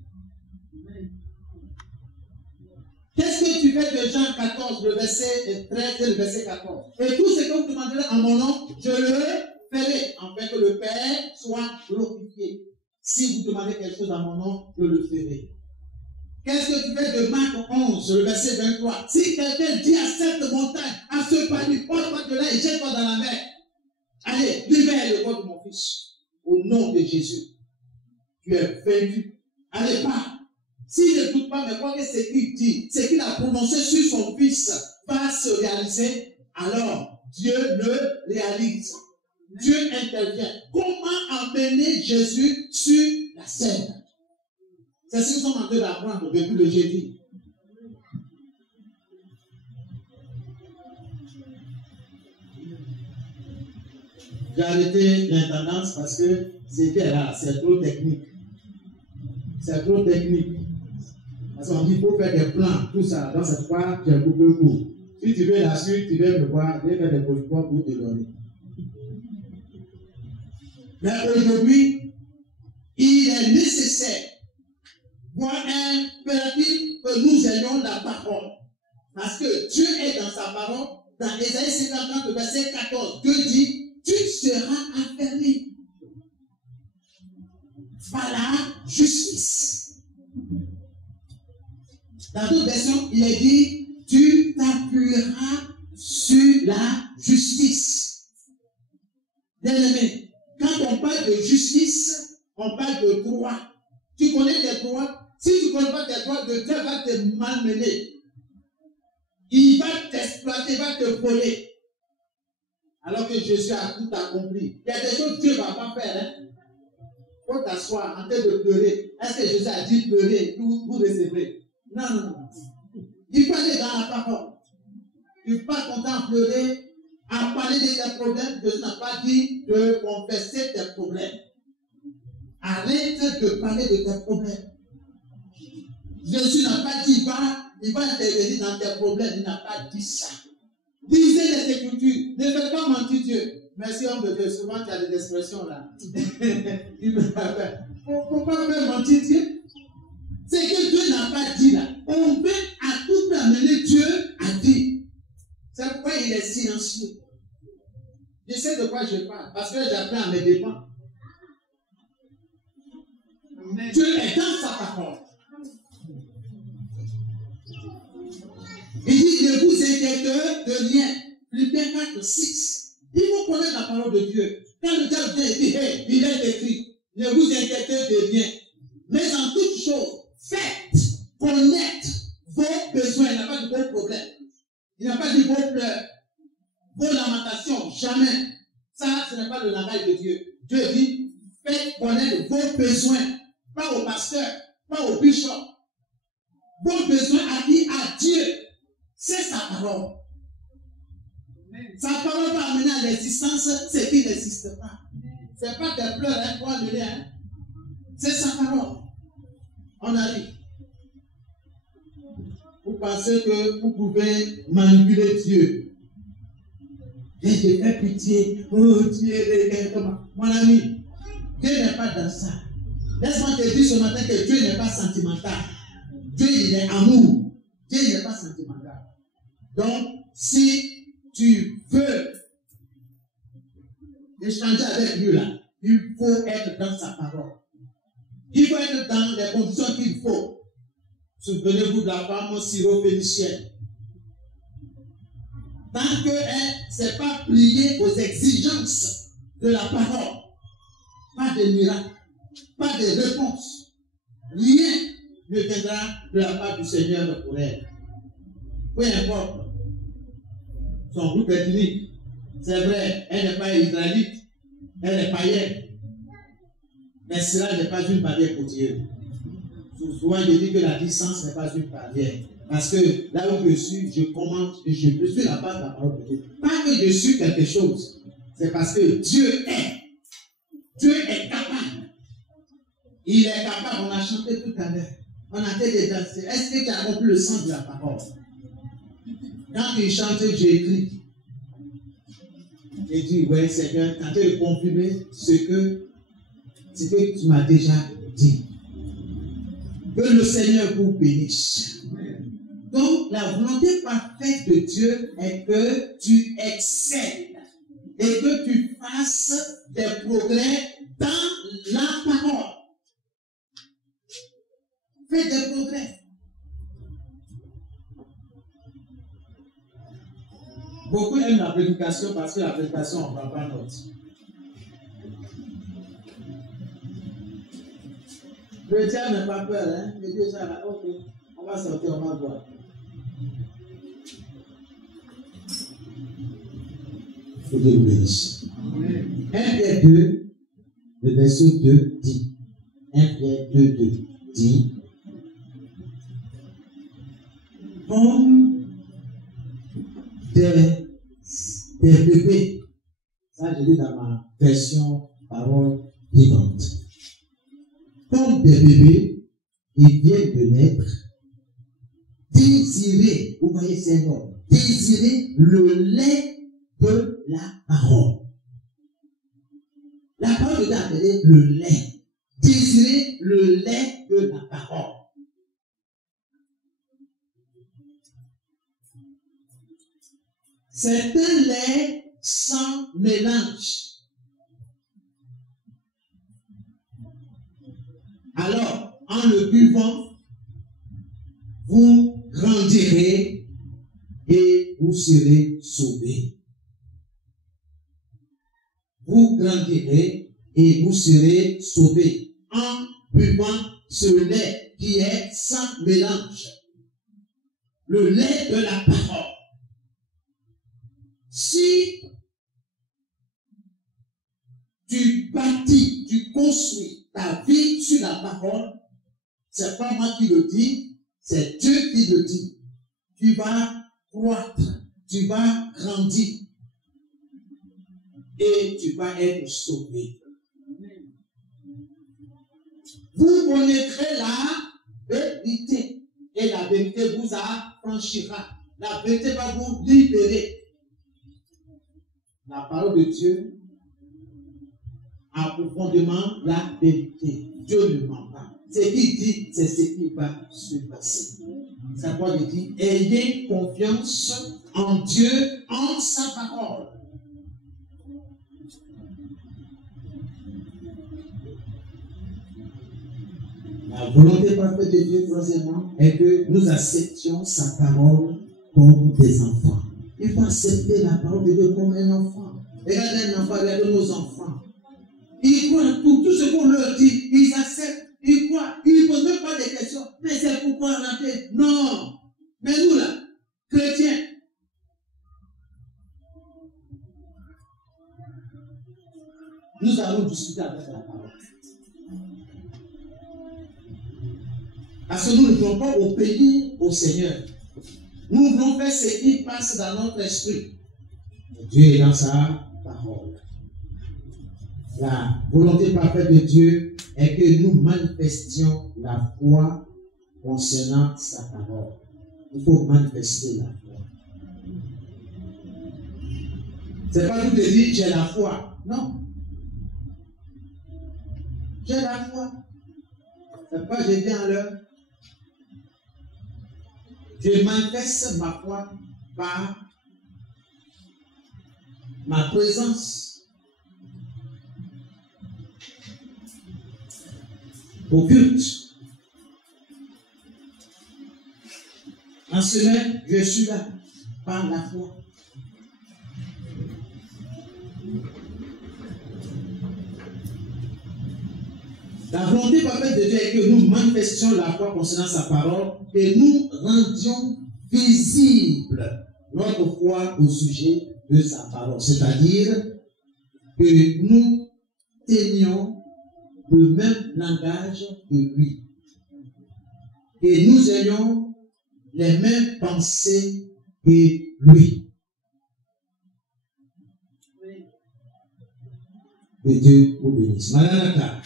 Qu'est-ce que tu fais de Jean 14, le verset 13 et le verset 14? Et tout ce que vous demanderez en mon nom, je le ferai, afin que le Père soit glorifié. Si vous demandez quelque chose en mon nom, je le ferai. Qu'est-ce que tu fais de Marc 11, le verset 23? Si quelqu'un dit à cette montagne, à ce panier, porte-toi de là et jette-toi dans la mer. Allez, libère le corps de mon fils. Au nom de Jésus. Tu es vaincu. Allez, pas. S'il ne doute pas, mais quoi que ce qu'il dit, ce qu'il a prononcé sur son fils va se réaliser, alors Dieu le réalise. Dieu intervient. Comment emmener Jésus sur la scène? C'est ce que nous sommes en train d'apprendre depuis le jeudi. J'ai arrêté l'intendance parce que c'était là, c'est trop technique. C'est trop technique. Parce qu'on dit qu'il faut faire des plans, tout ça. Dans cette fois, j'ai coupé le coup. Si tu veux la suite, tu veux me voir, je vais faire des positions pour te donner. Mais aujourd'hui, il est nécessaire, voire impératif que nous ayons la parole. Parce que Dieu est dans sa parole. Dans Ésaïe 54, verset 14, Dieu dit, tu seras affermi par la justice. Dans d'autres versions, il est dit, tu t'appuieras sur la justice. Bien aimé, quand on parle de justice, on parle de droit. Tu connais tes droits? Si tu ne connais pas tes droits, Dieu va te malmener. Il va t'exploiter, il va te voler. Alors que Jésus a tout accompli. Il y a des choses que Dieu ne va pas faire. Hein? Il faut t'asseoir en train de pleurer. Est-ce que Jésus a dit pleurer, vous recevrez? Non, non, non. Il faut aller dans la parole. Il ne faut pas content pleurer, à parler de tes problèmes. Jésus n'a pas dit de confesser tes problèmes. Arrête de parler de tes problèmes. Jésus n'a pas dit, il va intervenir dans tes problèmes. Il n'a pas dit ça. Lisez les Écritures. Ne faites pas mentir Dieu. Merci, homme de Dieu. Souvent, tu as des expressions là. Il ne faut pas faire mentir Dieu. C'est que Dieu n'a pas dit là. On veut à tout amener Dieu à dire. C'est pourquoi il est silencieux. Je sais de quoi je parle. Parce que j'apprends à mes dépens. Dieu est dans sa parole. Il dit, ne vous inquiétez de rien. Philippiens 4, 6. Il faut connaître la parole de Dieu. Quand le diable dit, hey, il est écrit, ne vous inquiétez de rien. Mais en toute chose, faites connaître vos besoins. Il n'a pas de vos problèmes. Il n'a pas dit vos pleurs, vos lamentations. Jamais. Ça, ce n'est pas le langage de Dieu. Dieu dit, faites connaître vos besoins. Pas au pasteur, pas au bishop. Vos besoins à qui? À Dieu. C'est sa parole. Sa parole va amener à l'existence ce qui n'existe pas. Ce n'est pas tes pleurs hein, pour amener. Hein. C'est sa parole. On arrive. Vous pensez que vous pouvez manipuler Dieu. Et je fais pitié. Oh Dieu, mon ami, Dieu n'est pas dans ça. Laisse-moi te dire ce matin que Dieu n'est pas sentimental. Dieu, il est amour. Dieu n'est pas sentimental. Donc, si tu veux échanger avec lui là, il faut être dans sa parole. Il faut être dans les conditions qu'il faut. Souvenez-vous de la femme syro-phénicienne. Tant qu'elle ne s'est pas pliée aux exigences de la parole, pas de miracle, pas de réponse, rien ne viendra de la part du Seigneur pour elle. Peu importe son groupe ethnique, c'est vrai, elle n'est pas israélite, elle est païenne, mais cela n'est pas une barrière pour Dieu. Souvent, je dis que la distance n'est pas une barrière. Parce que là où je suis, je commande et je suis la base de la parole de Dieu. Pas que je suis quelque chose, c'est parce que Dieu est. Dieu est capable. Il est capable. On a chanté tout à l'heure. On a fait des danses. Est-ce que tu as compris le sens de la parole? Quand il chante, j'écris. J'ai dit, ouais, Seigneur, quand tu as confirmé ce que tu m'as déjà dit. Que le Seigneur vous bénisse. Donc, la volonté parfaite de Dieu est que tu excelles et que tu fasses des progrès dans la parole. Fais des progrès. Beaucoup aiment la prédication parce que la prédication, on ne prend pas note. Le diable n'a pas peur, hein? Le Dieu ça va, ok, on va sortir, on va boire. Que Dieu vous bénisse. 1 Pierre 2, le verset 2 dit, 1 Pierre 2, 2 dit, comme des bébés, ça je lis dans ma version parole vivante, comme des bébés, ils viennent de naître, désirer, vous voyez c'est un homme, désirer le lait de la parole. La parole est appelée le lait. Désirer le lait de la parole. C'est un lait sans mélange. Alors, en le buvant, vous grandirez et vous serez sauvés. Vous grandirez et vous serez sauvés en buvant ce lait qui est sans mélange. Le lait de la parole. Si tu bâtis, tu construis ta vie sur la parole, c'est pas moi qui le dis, c'est Dieu qui le dit. Tu vas croître, tu vas grandir et tu vas être sauvé. Vous connaîtrez la vérité et la vérité vous affranchira. La vérité va vous libérer. La parole de Dieu a profondément la vérité. Dieu ne ment pas. Ce qu'il dit, c'est ce qui va se passer. Sa parole dit, ayez confiance en Dieu, en sa parole. La volonté parfaite de Dieu, troisièmement, est que nous acceptions sa parole comme des enfants. Il faut accepter la parole de Dieu comme un enfant. Regardez un enfant, regardez nos enfants. Ils croient à tout ce qu'on leur dit, ils acceptent, ils croient, ils ne posent même pas de questions. Mais c'est pourquoi rater? Non. Mais nous là, chrétiens, nous allons discuter avec la parole. Parce que nous ne voulons pas obéir au Seigneur. Nous voulons faire ce qui passe dans notre esprit. Dieu est dans sa parole. La volonté parfaite de Dieu est que nous manifestions la foi concernant sa parole. Il faut manifester la foi. C'est pas tout de dire j'ai la foi. Non. J'ai la foi. C'est pas je viens à l'heure. Je manifeste ma foi par ma présence au culte. En semaine, je suis là par la foi. La volonté parfaite de Dieu est que nous manifestions la foi concernant sa parole et nous rendions visible notre foi au sujet de sa parole. C'est-à-dire que nous tenions le même langage que lui. Et nous ayons les mêmes pensées que lui. Que Dieu vous bénisse. Maranatha.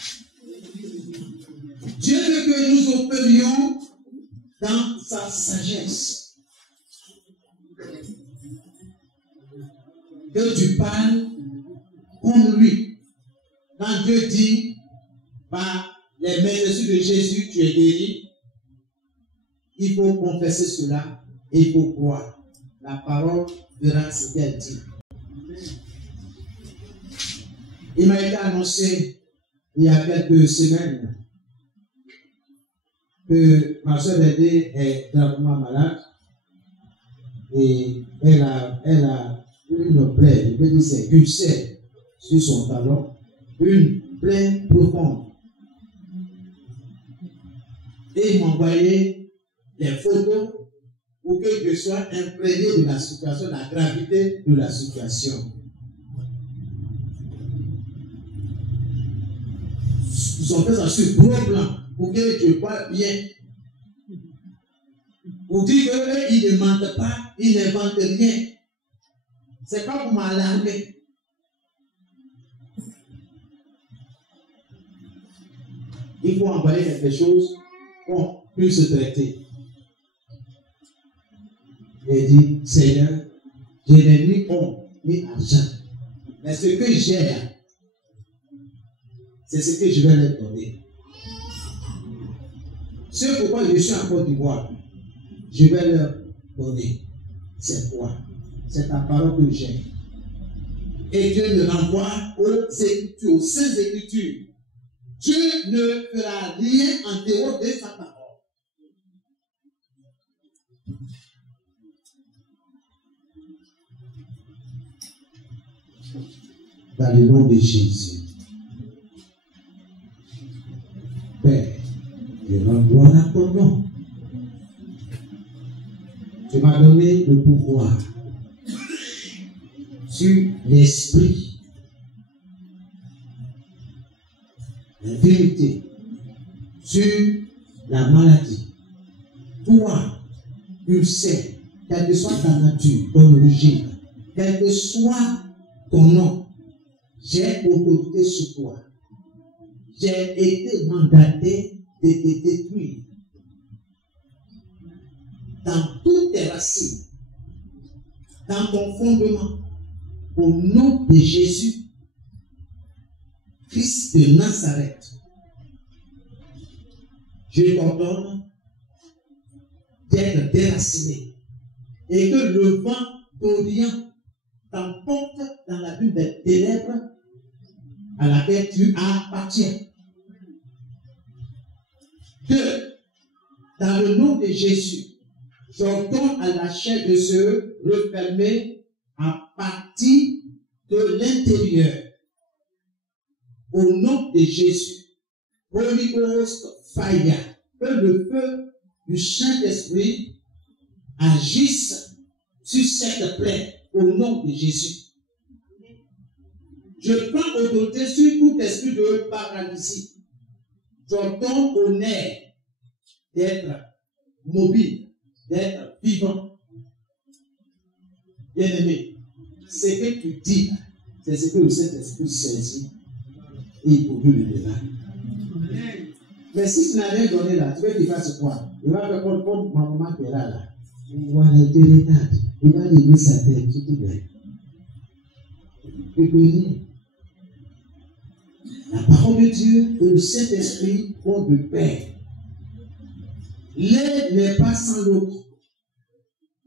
Dieu veut que nous opérions dans sa sagesse. Que tu parles comme lui. Quand Dieu dit, par les messieurs de Jésus, tu es guéri, il faut confesser cela et il faut croire. La parole verra ce qu'elle dit. Il m'a été annoncé il y a quelques semaines que ma soeur Bédé est gravement malade et elle a une plaie, je peux dire c'est ulcère sur son talon, une plaie profonde. Et il m'a envoyé des photos pour que je sois imprégné de la situation, de la gravité de la situation. Ils ont fait ça sur gros plan pour que je vois bien. Pour dire qu'eux, ils ne mentent pas, ils n'inventent rien. C'est pas pour m'alarmer. Il faut envoyer quelque chose qu'on puisse se traiter. Il dit, Seigneur, je n'ai ni homme ni argent. Mais ce que j'ai là, c'est ce que je vais leur donner. Ce pourquoi je suis en Côte d'Ivoire, je vais leur donner. C'est quoi? C'est ta parole que j'ai. Et Dieu me renvoie aux Saintes Écritures. Dieu ne fera rien en dehors de sa parole. Dans le nom de Jésus. Père, je rends gloire à ton nom. Tu m'as donné le pouvoir sur l'esprit, la vérité, sur la maladie. Toi, tu sais, quelle que soit ta nature, ton origine, quel que soit ton nom, j'ai autorité sur toi. J'ai été mandaté de te détruire dans toutes tes racines, dans ton fondement, au nom de Jésus, Christ de Nazareth. Je t'ordonne d'être déraciné et que le vent d'Orient t'emporte dans la bulle des ténèbres à laquelle tu appartiens. Que, dans le nom de Jésus, j'ordonne à la chair de se refermer à partir de l'intérieur. Au nom de Jésus, Holy Ghost Fire, que le feu du Saint-Esprit agisse sur cette plaie au nom de Jésus. Je prends autorité sur tout esprit de paralysie. J'ordonne au nerf d'être mobile, d'être vivant. Bien-aimé, ce que tu dis, c'est ce que le Saint-Esprit saisit et il produit le miracle. Mais si tu n'as rien donné là, tu veux qu'il fasse quoi? Il va faire comme ma maman qui est là. Il va l'éteindre, il va lever sa tête, tout est bien. et bénir. La parole de Dieu et le Saint-Esprit vont de pair. L'un n'est pas sans l'autre.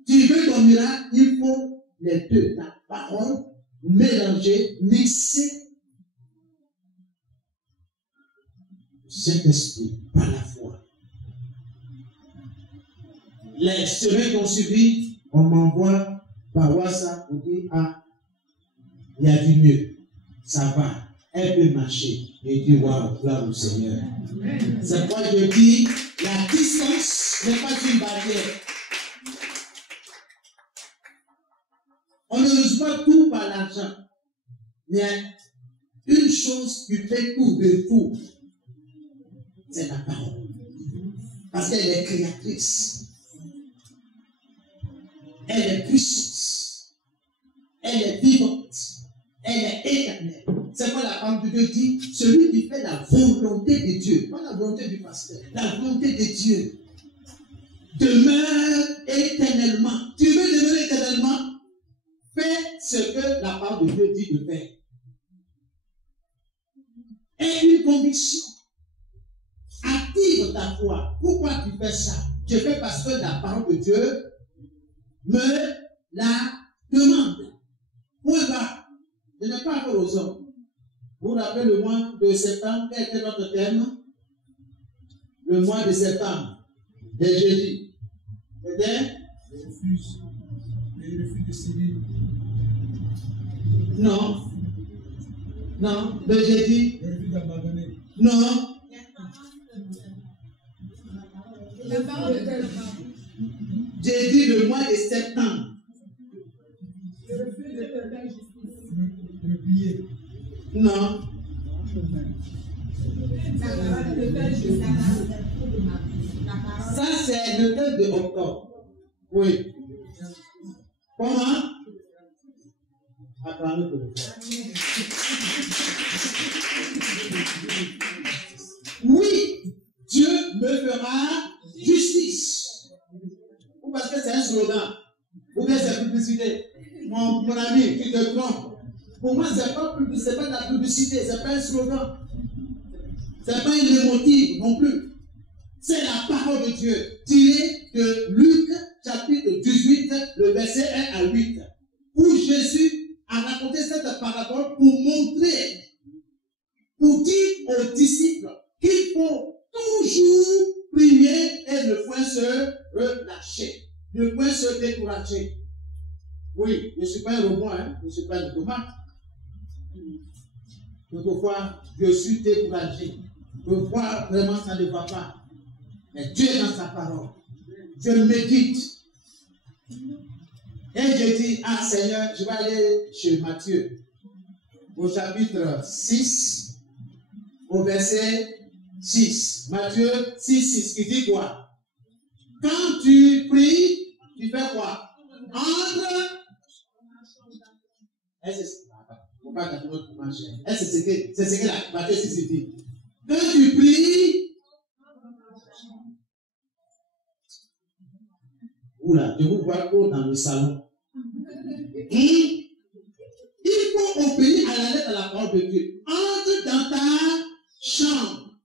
Tu veux ton miracle, il faut les deux. La parole mélangée, mixée. Saint-Esprit, par la foi. Les semaines qui ont suivi, on m'envoie par WhatsApp pour dire, ah, il y a du mieux, ça va, elle peut marcher. Et je dis, waouh, gloire au Seigneur. C'est pourquoi je dis, la distance n'est pas une barrière. On ne résout pas tout par l'argent. Il y a une chose qui fait tout de tout. C'est la parole. Parce qu'elle est créatrice. Elle est puissante. Elle est vivante. Elle est éternelle. C'est quoi la parole de Dieu dit? Celui qui fait la volonté de Dieu, pas la volonté du pasteur, la volonté de Dieu, demeure éternellement. Tu veux demeurer éternellement? Fais ce que la parole de Dieu dit de faire. Et une conviction. Active ta foi. Pourquoi tu fais ça? Je fais parce que la parole de Dieu me la demande. Point bas. Je n'ai pas affaire aux hommes. Vous vous rappelez le mois de septembre, quel était notre thème? Le mois de septembre, de jeudi. C'était le refus de céder. Non. Non. Le jeudi. Le refus d'abandonner. Non. J'ai dit le mois de septembre. Le billet. Non. Ça, c'est le 2 de octobre. Oui. Comment? Attendez pour le faire. Oui, Dieu me fera justice. Ou parce que c'est un slogan. Ou bien c'est publicité. Mon ami, tu te trompes. Pour moi, ce n'est pas de la publicité, ce n'est pas un slogan. Ce n'est pas une émotive non plus. C'est la parole de Dieu, tirée de Luc, chapitre 18, le verset 1 à 8, où Jésus a raconté cette parabole pour montrer, pour dire aux disciples qu'il faut toujours prier et ne point se relâcher, ne point se décourager. Oui, je ne suis pas un robot, hein? Je ne suis pas une tomate. Quelquefois, je suis découragé. Je vois vraiment ça ne va pas. Mais Dieu est dans sa parole. Je médite. Et je dis, ah Seigneur, je vais aller chez Matthieu, au chapitre 6, au verset 6. Matthieu 6, 6, qui dit quoi? Quand tu pries, tu fais quoi? Entre. C'est ce que la Matthieu 6 dit. Quand tu pries, oula, je vous vois trop dans le salon. Il faut obéir à la lettre de la parole de Dieu. Entre dans ta chambre.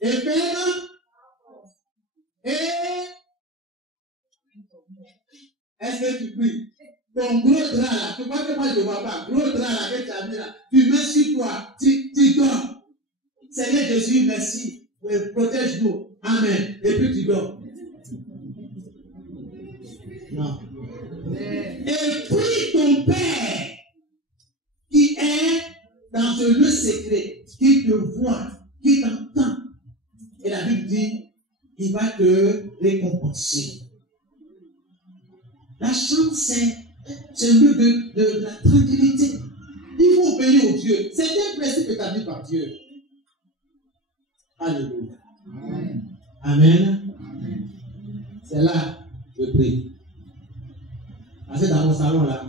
Et ferme. Est-ce que tu pries? Ton gros drap là, tu vois que moi je ne vois pas, gros drap là que tu as mis là, tu mets sur toi, tu dors. Seigneur Jésus, merci, protège-nous, amen, et puis tu dors. Non. Et prie ton Père qui est dans ce lieu secret, qui te voit, qui t'entend. Et la Bible dit, il va te récompenser. La chambre, c'est un lieu de la tranquillité. Il faut obéir au Dieu. C'est un principe établi par Dieu. Alléluia. Amen. Amen. Amen. C'est là que je prie. Parce que dans mon salon là,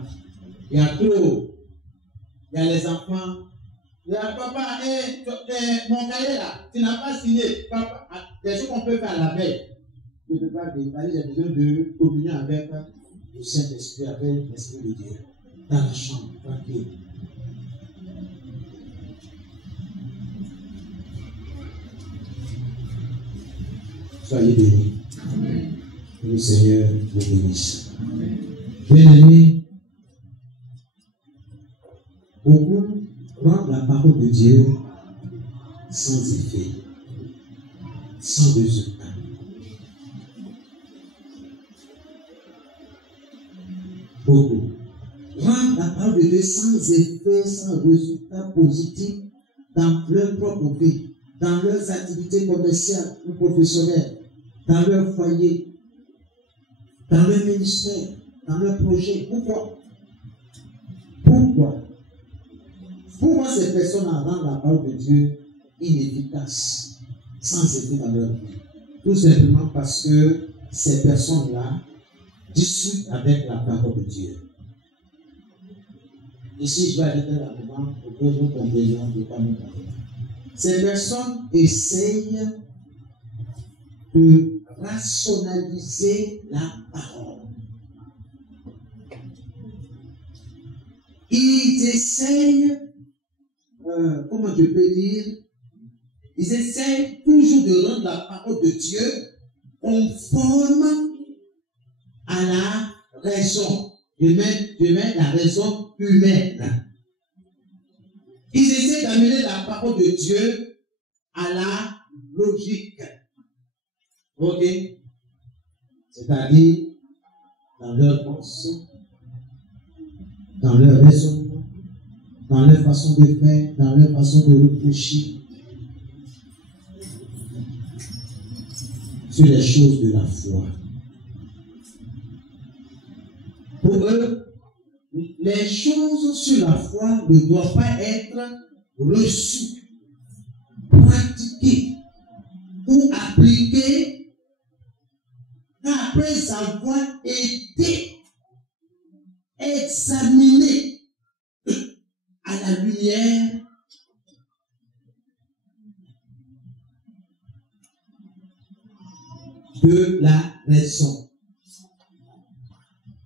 il y a trop. Il y a les enfants. Il y a papa, mon cahier là, tu n'as pas signé. Papa, des choses qu'on peut faire la veille. je ne peux pas détailler, j'ai besoin de communier avec le Saint-Esprit, avec l'Esprit de Dieu. Dans la chambre, tranquille. Soyez bénis. Amen. Le Seigneur vous bénisse. Bien-aimés, beaucoup rendent la parole de Dieu sans effet, sans résultat. Beaucoup rendent la parole de Dieu sans effet, sans résultat positif dans leur propre vie, dans leurs activités commerciales ou professionnelles, dans leur foyer, dans leur ministère, dans leur projet. Pourquoi? Pourquoi ces personnes rendent la parole de Dieu inefficace, sans effet dans leur vie? Tout simplement parce que ces personnes-là discutent avec la parole de Dieu. Ici, je vais arrêter la demande pour que nous comprenions de quoi nous parlons. Ces personnes essayent de rationaliser la parole. Ils essayent, comment je peux dire, ils essayent toujours de rendre la parole de Dieu conforme à la raison. Je mets la raison humaine. Ils essaient d'amener la parole de Dieu à la logique. Ok? C'est-à-dire dans leur pensée, dans leur raisonnement, dans leur façon de faire, dans leur façon de réfléchir sur les choses de la foi. Pour eux, les choses sur la foi ne doivent pas être reçues, pratiquées ou appliquées après avoir été examinées à la lumière de la raison.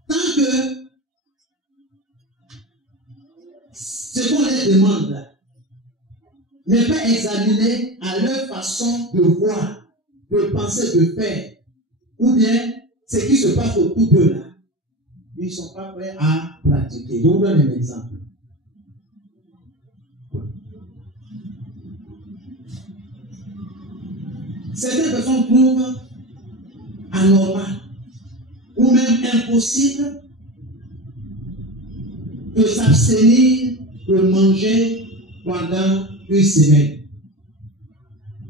Tant que ce qu'on les demande n'est pas examiné à leur façon de voir, de penser, de faire, ou bien ce qui se passe autour d'eux là, ils ne sont pas prêts à pratiquer. Je vous donne un exemple. Certaines personnes trouvent anormal ou même impossible de s'abstenir de manger pendant une semaine.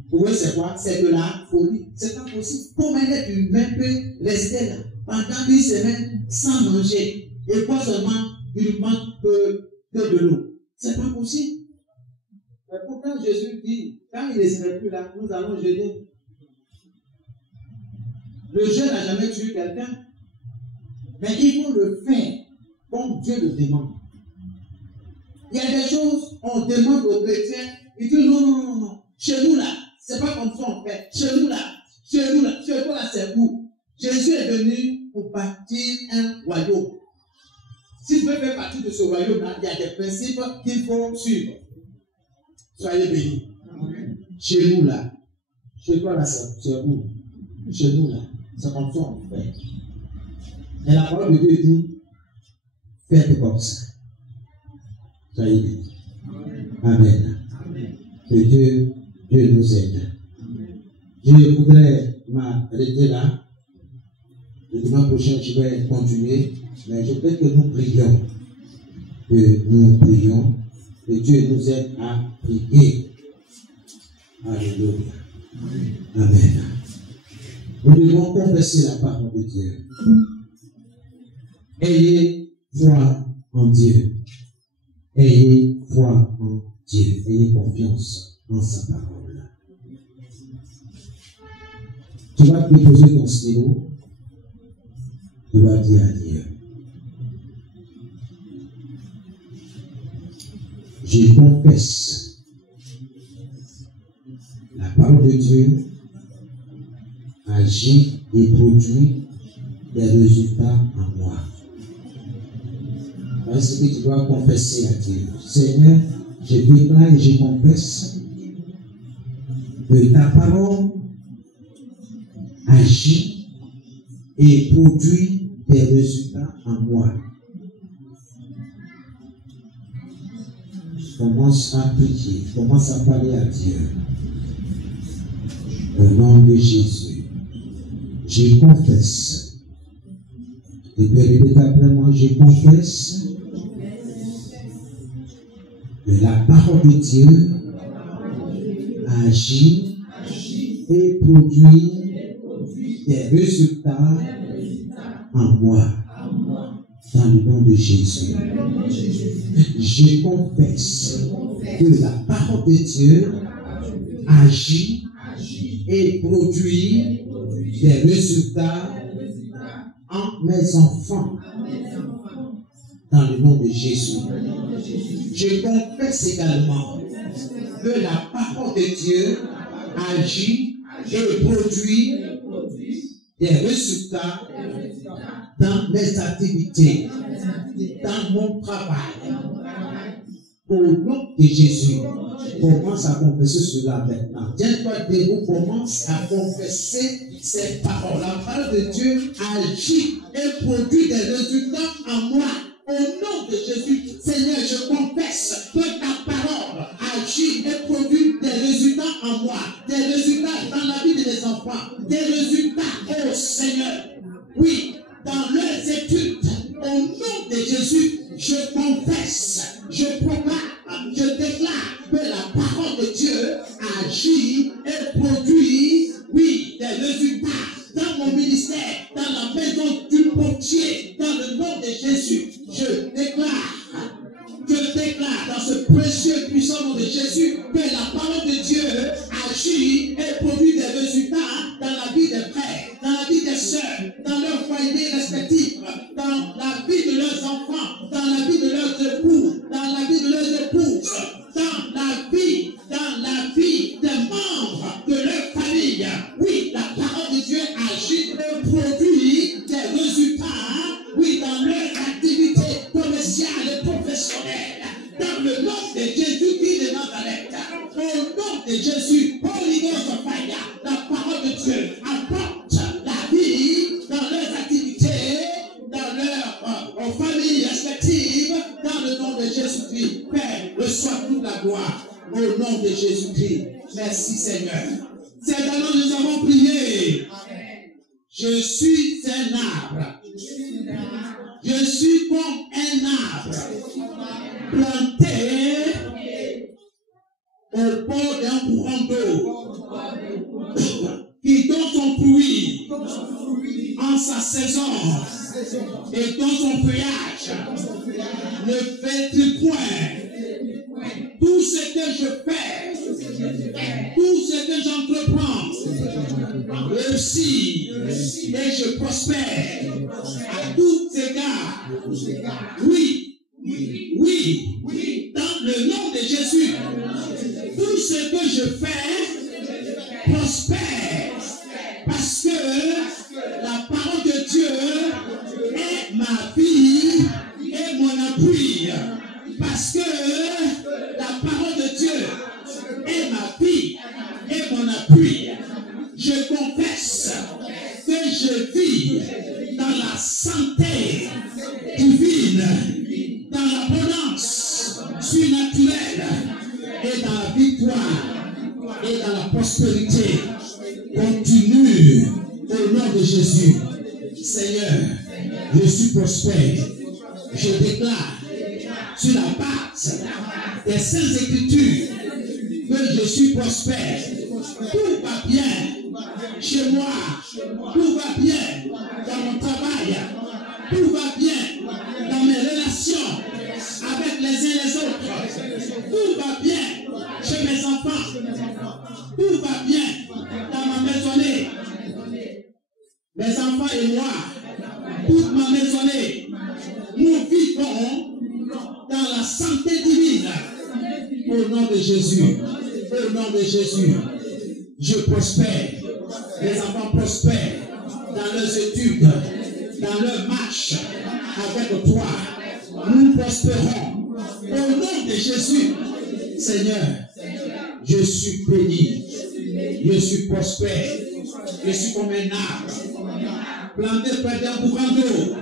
Vous voyez, c'est quoi? C'est de la folie. C'est pas possible. Comment l'être humain peut rester là pendant une semaine sans manger et quoi seulement il manque que de l'eau? C'est pas possible. Mais pourtant, Jésus dit, quand il ne serait plus là, nous allons jeûner. Le jeûne n'a jamais tué quelqu'un. Mais il faut le faire comme Dieu le demande. Il y a des choses, on demande aux chrétiens, ils disent non. Chez nous là, c'est pas comme ça on fait. Chez nous là, c'est où? Jésus est venu pour bâtir un royaume. Si tu veux faire partie de ce royaume-là, il y a des principes qu'il faut suivre. Soyez bénis. Chez nous là, chez toi là, c'est où? Chez nous là, c'est comme ça on fait. Et la parole de Dieu dit, faites comme ça. Soyez bénis. Amen. Que Dieu nous aide. Je voudrais m'arrêter là. Le dimanche prochain, je vais continuer. Mais je voudrais que nous prions. Que Dieu nous aide à prier. Alléluia. Amen. Nous devons confesser la parole de Dieu. Ayez foi en Dieu. Ayez foi en Dieu. Ayez confiance en sa parole. Tu vas déposer ton stylo. Tu vas dire à Dieu. Je confesse la parole de Dieu agit et produit des résultats en moi. Voilà ce que tu dois confesser à Dieu. Seigneur, je déclare et je confesse que ta parole agit et produit des résultats en moi. Commence à prier, commence à parler à Dieu. Au nom de Jésus, je confesse. Et puis répétez après moi, je confesse que la parole de Dieu agit et produit des résultats en moi. Dans le nom de Jésus. Je confesse que la parole de Dieu agit et produit des résultats en mes enfants. Dans le nom de Jésus. Je confesse également que la parole de Dieu agit et produit des résultats dans mes activités, dans mon travail. Au nom de Jésus, commence à confesser cela maintenant. Tiens-toi debout, commence à confesser ces paroles. La parole de Dieu agit et produit des résultats en moi. Au nom de Jésus, Seigneur, je confesse que ta parole agit et produit des résultats en moi, des résultats dans la vie de mes enfants, des résultats, oh Seigneur, oui, dans leurs études. Au nom de Jésus, je confesse, je proclame, je déclare que la parole de Dieu agit et produit, oui, des résultats dans mon ministère, dans la maison du portier, dans le nom de Jésus. Je déclare dans ce précieux puissant nom de Jésus que la parole de Dieu agit et produit des résultats dans la vie des frères, dans la vie des sœurs, dans leurs foyers respectifs, dans la vie de leurs enfants, dans la vie de leurs époux, dans la vie de leurs épouses, dans la vie des membres de leur famille. Oui, la parole de Dieu agit et produit des résultats, oui, dans leurs activités commerciales et professionnelles. Dans le nom de Jésus-Christ de Nazareth, au nom de Jésus, Holy Ghost of Fire, la parole de Dieu apporte la vie dans leurs activités, dans leurs familles respectives, dans le nom de Jésus-Christ. Père, reçois toute la gloire au nom de Jésus-Christ. Merci Seigneur. C'est alors nous avons prié. Je suis un arbre. Je suis comme un arbre planté au bord d'un courant d'eau qui donne son fruit en sa saison et dans son feuillage ne fait point. Tout ce que je fais, tout ce que j'entreprends réussit et je prospère à tous égards. Oui, dans le nom de Jésus, tout ce que je fais prospère parce que la parole de Dieu est ma vie et mon appui. Parce que la parole de Dieu est ma vie et mon appui. Je confesse que je vis dans la santé divine, dans l'abondance surnaturelle et dans la victoire et dans la prospérité continue au nom de Jésus. Seigneur, je suis prospère. Je déclare sur la base des Saintes Écritures que je suis prospère. Tout va bien chez moi, tout va bien dans mon travail, tout va bien dans mes relations avec les uns les autres, tout va bien chez mes enfants, tout va bien dans ma maisonnée. Mes enfants et moi, toute ma maisonnée, nous vivons dans la santé divine. Au nom de Jésus, au nom de Jésus, je prospère. Les enfants prospèrent. dans leurs études, dans leur marche avec toi. Nous prospérons. Au nom de Jésus, Seigneur, je suis béni. Je suis prospère. Je suis comme un arbre planté près d'un courant d'eau.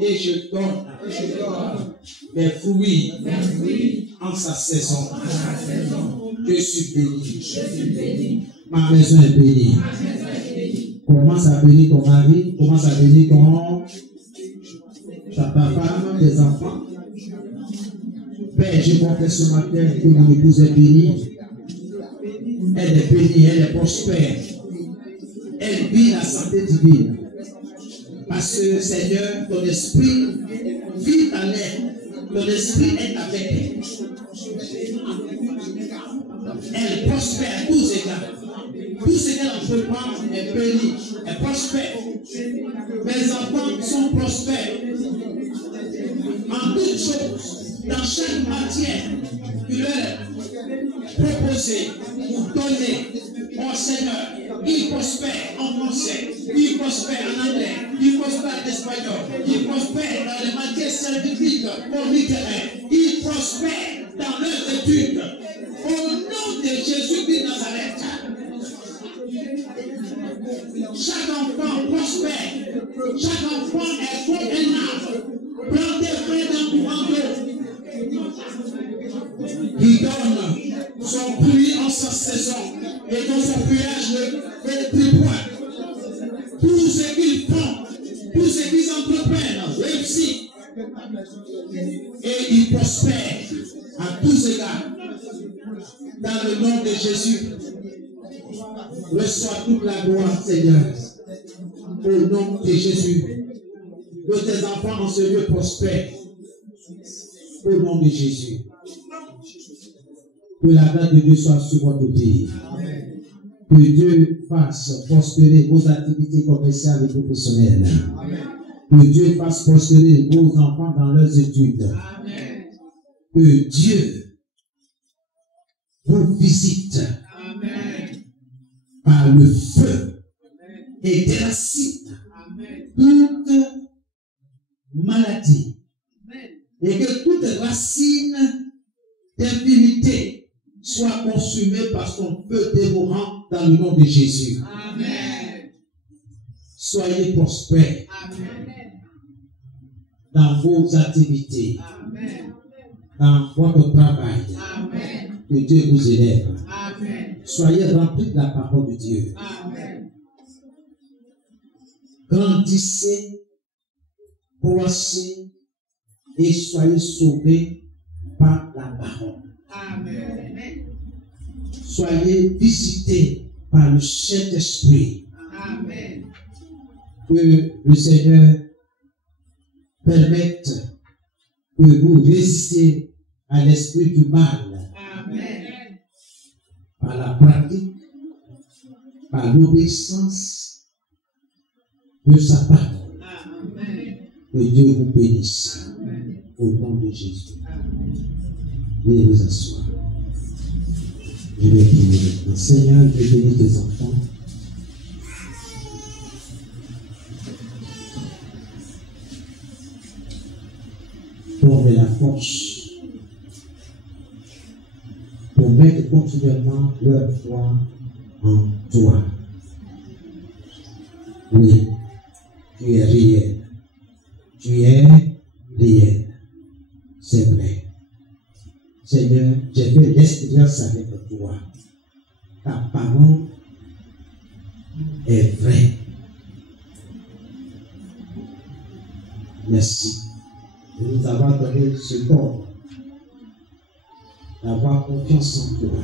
Et je donne mes fruits en sa saison. Je suis béni. Ma maison est bénie. Commence à bénir ton mari, commence à bénir ta femme, tes enfants. Père, je confesse ce matin que mon épouse est bénie. Elle est bénie, elle est prospère. Elle vit la santé divine. Parce que, Seigneur, ton esprit vit en elle. Ton esprit est avec elle. Elle prospère à tous égards. Tout ce qu'elle entreprend est béni, est prospère. Mes enfants sont prospères. En toutes choses, dans chaque matière que leur proposer ou donner au Seigneur, il prospère en français, il prospère en anglais, il prospère en espagnol, il prospère dans les matières scientifiques ou littéraires, il prospère dans leurs études. Au nom de Jésus-Christ de Nazareth, chaque enfant prospère, chaque enfant est comme un arbre planté près d'un courant d'eau. Il donne son fruit en sa saison et dans son feuillage ne plus point. Tout ce qu'ils font, tout ce qu'ils entreprennent réussit et ils prospèrent à tous égards. Dans le nom de Jésus, reçois toute la gloire, Seigneur. Au nom de Jésus, que tes enfants en ce lieu prospèrent. Au nom de Jésus. Que la grâce de Dieu soit sur votre pays. Que Dieu fasse prospérer vos activités commerciales et professionnelles. Que Dieu fasse prospérer vos enfants dans leurs études. Que Dieu vous visite par le feu et déracine toute maladie. Et que toute racine d'infimité soit consumée par son feu dévorant dans le nom de Jésus. Amen. Soyez prospères. Amen. Dans vos activités. Amen. Dans votre travail. Amen. Que Dieu vous élève. Amen. Soyez remplis de la parole de Dieu. Amen. Grandissez, croissez et soyez sauvés par la parole. Amen. Soyez visités par le Saint-Esprit. Amen. Que le Seigneur permette que vous résistiez à l'esprit du mal. Amen. Par la pratique, par l'obéissance de sa parole. Amen. Que Dieu vous bénisse. Amen. Au nom de Jésus. Amen. Veuillez vous asseoir. Je vais prier maintenant. Seigneur, je bénis tes enfants. Pour la force, pour mettre continuellement leur foi en toi. Oui, tu es réel. Tu es réel. C'est vrai. Seigneur, j'ai fait l'expérience avec toi. Ta parole est vraie. Merci de nous avoir donné ce don, d'avoir confiance en toi,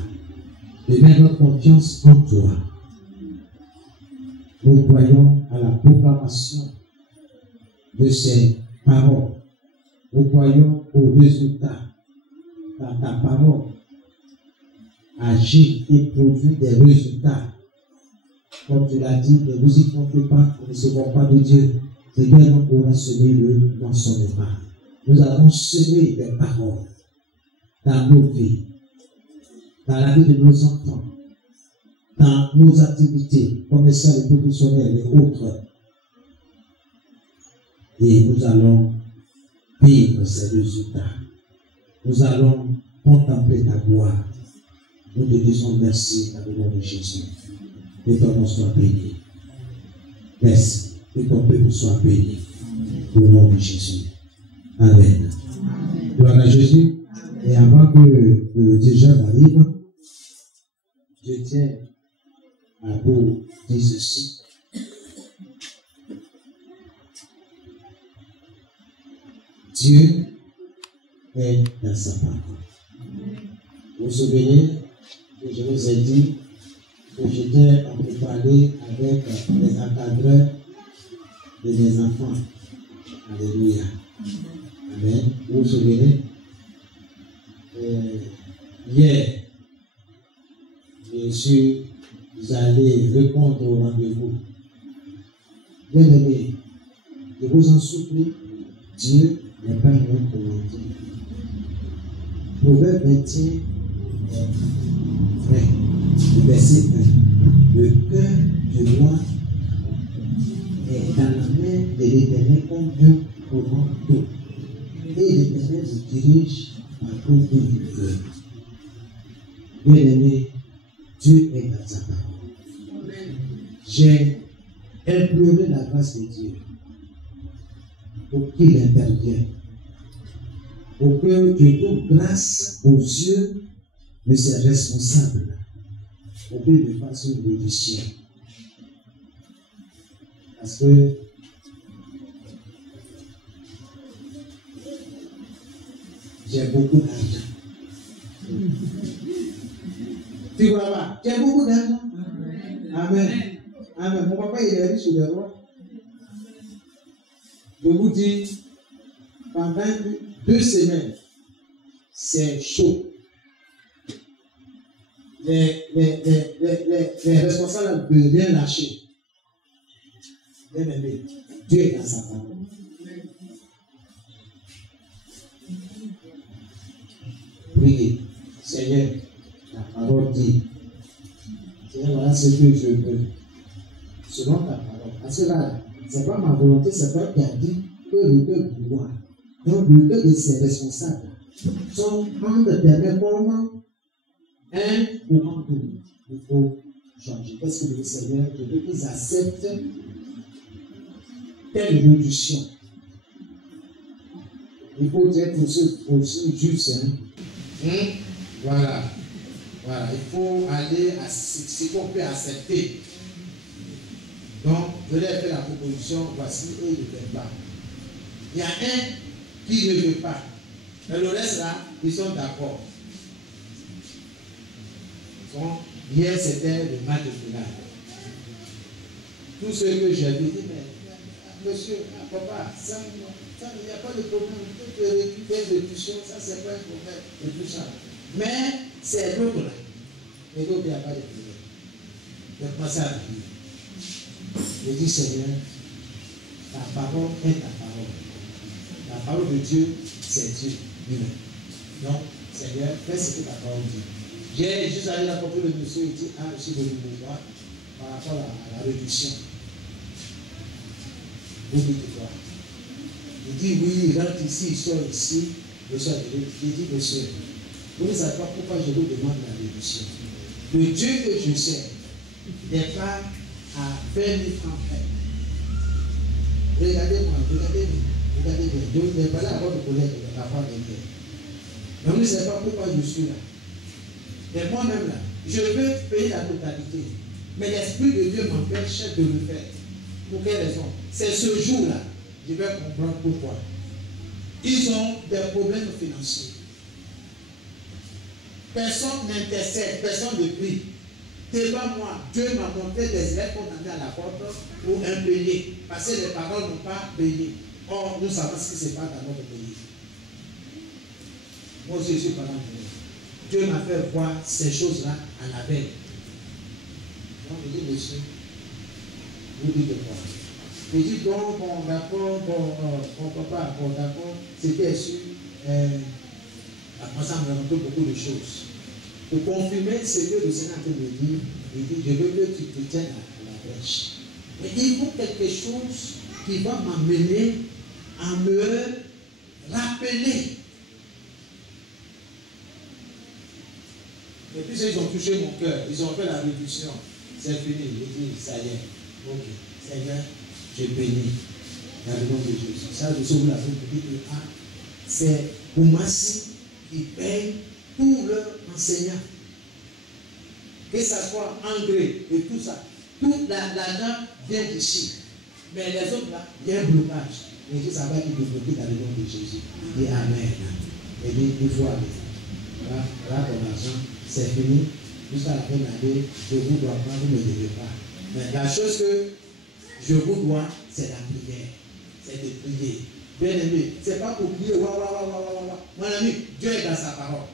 de mettre notre confiance en toi. Nous croyons à la proclamation de ces paroles. Nous croyons au résultat. Dans ta parole, agit et produit des résultats. Comme tu l'as dit, ne vous y trompez pas, nous ne recevons pas de Dieu. C'est bien donc qu'on a semé le mensonnement. Nous allons semer des paroles dans nos vies, dans la vie de nos enfants, dans nos activités commerciales et professionnelles et autres. Et nous allons vivre ces résultats. Nous allons contempler ta gloire. Nous te disons merci dans le nom de Jésus. Que ton nom soit béni. Merci. Que ton peuple soit béni. Au nom de Jésus. Amen. Gloire à Jésus. Et avant que le dirigeant arrive, je tiens à vous dire ceci. Dieu est dans sa parole. Vous vous souvenez que je vous ai dit que j'étais en train de parler avec les encadreurs de mes enfants. Alléluia. Amen. Vous vous souvenez? Hier, je suis allé répondre au rendez-vous. Bien aimé, je vous en supplie, Dieu n'est pas un homme pour mentir. Proverbe 21 est vrai. Le verset 1. Le cœur du roi est dans la main de l'Éternel comme un courant d'eau. Et l'Éternel se dirige par cause du cœur. Bien aimé, Dieu est dans sa parole. J'ai imploré la grâce de Dieu pour qu'il intervienne, pour que je trouve grâce aux yeux de ses responsables, pour qu'il me fasse une audition. Parce que j'ai beaucoup d'argent. Tu vois pas? J'ai beaucoup d'argent. Amen. Amen. Mon papa, il est riche sur le roi. Je vous dis, pendant 2 semaines, c'est chaud. Les responsables ne veulent rien lâcher. Bien aimé, Dieu est dans sa parole. Priez, Seigneur, la parole dit, Seigneur, voilà ce que je veux, selon ta parole. Parce que là, ce n'est pas ma volonté, c'est toi qui as dit que le cœur du roi, donc le cœur de ses responsables, sont entre tes mains comme un courant d'eau. Il faut changer. Qu'est-ce que le Seigneur, je veux qu'ils acceptent telle évolution. Il faut être aussi juste. Voilà. Voilà. Il faut aller à ce qu'on peut accepter. Donc, je leur ai fait la proposition, voici, eux, ils ne veulent pas. Il y a un qui ne veut pas. Mais le reste là, ils sont d'accord. Donc, hier, c'était le match de finale. Tout ce que j'ai dit, mais monsieur, papa, ça, il n'y a pas de problème. Tout est récupéré de tuition, ça, c'est pas un problème de tout ça. Mais c'est l'autre là. Et l'autre, il n'y a pas de problème. Je pense à la vie. Je dis, Seigneur, ta parole est ta parole. La parole de Dieu, c'est Dieu lui-même. Donc, Seigneur, fais ce que ta parole dit. J'ai juste allé rencontrer le monsieur et dit, je suis venu me voir par rapport à la réduction. Vous dites quoi? Il dit, oui, il rentre ici, il sort ici. Monsieur, il dit, monsieur, vous ne savez pas pourquoi je vous demande la réduction. Le Dieu que je sais n'est pas à 20 000 francs près. Regardez-moi, regardez bien. Je ne vais pas là avoir de collègue de la part de Dieu. Mais vous ne savez pas pourquoi je suis là. Et moi-même là, je veux payer la totalité. Mais l'Esprit de Dieu m'empêche de le faire. Pour quelle raison? C'est ce jour-là, je vais comprendre pourquoi. Ils ont des problèmes financiers. Personne n'intercède, personne ne prie. Devant moi, Dieu m'a montré des élèves condamnés à la porte pour impayés. Parce que les parents n'ont pas payé. Or, nous savons ce qui se passe dans notre pays. Moi aussi, je suis parent de Dieu. Dieu m'a fait voir ces choses-là à la veille. Donc, je dis, monsieur, vous dites quoi? Je dis, donc, bon, d'accord, bon, papa, bon, d'accord, c'était sur la croissance de beaucoup de choses. Pour confirmer ce que le Seigneur a me dit, Il dit, je veux que tu te tiennes à la brèche. Mais il faut quelque chose qui va m'amener à me rappeler. Et puis ils ont touché mon cœur, ils ont fait la révolution. C'est fini, je dis, ça y est. Ok, Seigneur, je bénis. Dans le nom de Jésus. Ça, je sauve la vie pour dire que c'est Koumassi qui paye tous leurs enseignants. Que ça soit engrais et tout ça. Tout l'argent vient d'ici. Mais les autres là, il y a un blocage. Et ça va être débloqué dans le nom de Jésus. Et Amen. Et dit, il faut aller. Voilà ton argent, c'est fini. Jusqu'à la fin de l'année, je vous dois pas, vous ne me devez pas. Mais la chose que je vous dois, c'est la prière. C'est de prier. Bien aimé, c'est pas pour prier, Mon ami, Dieu est dans sa parole.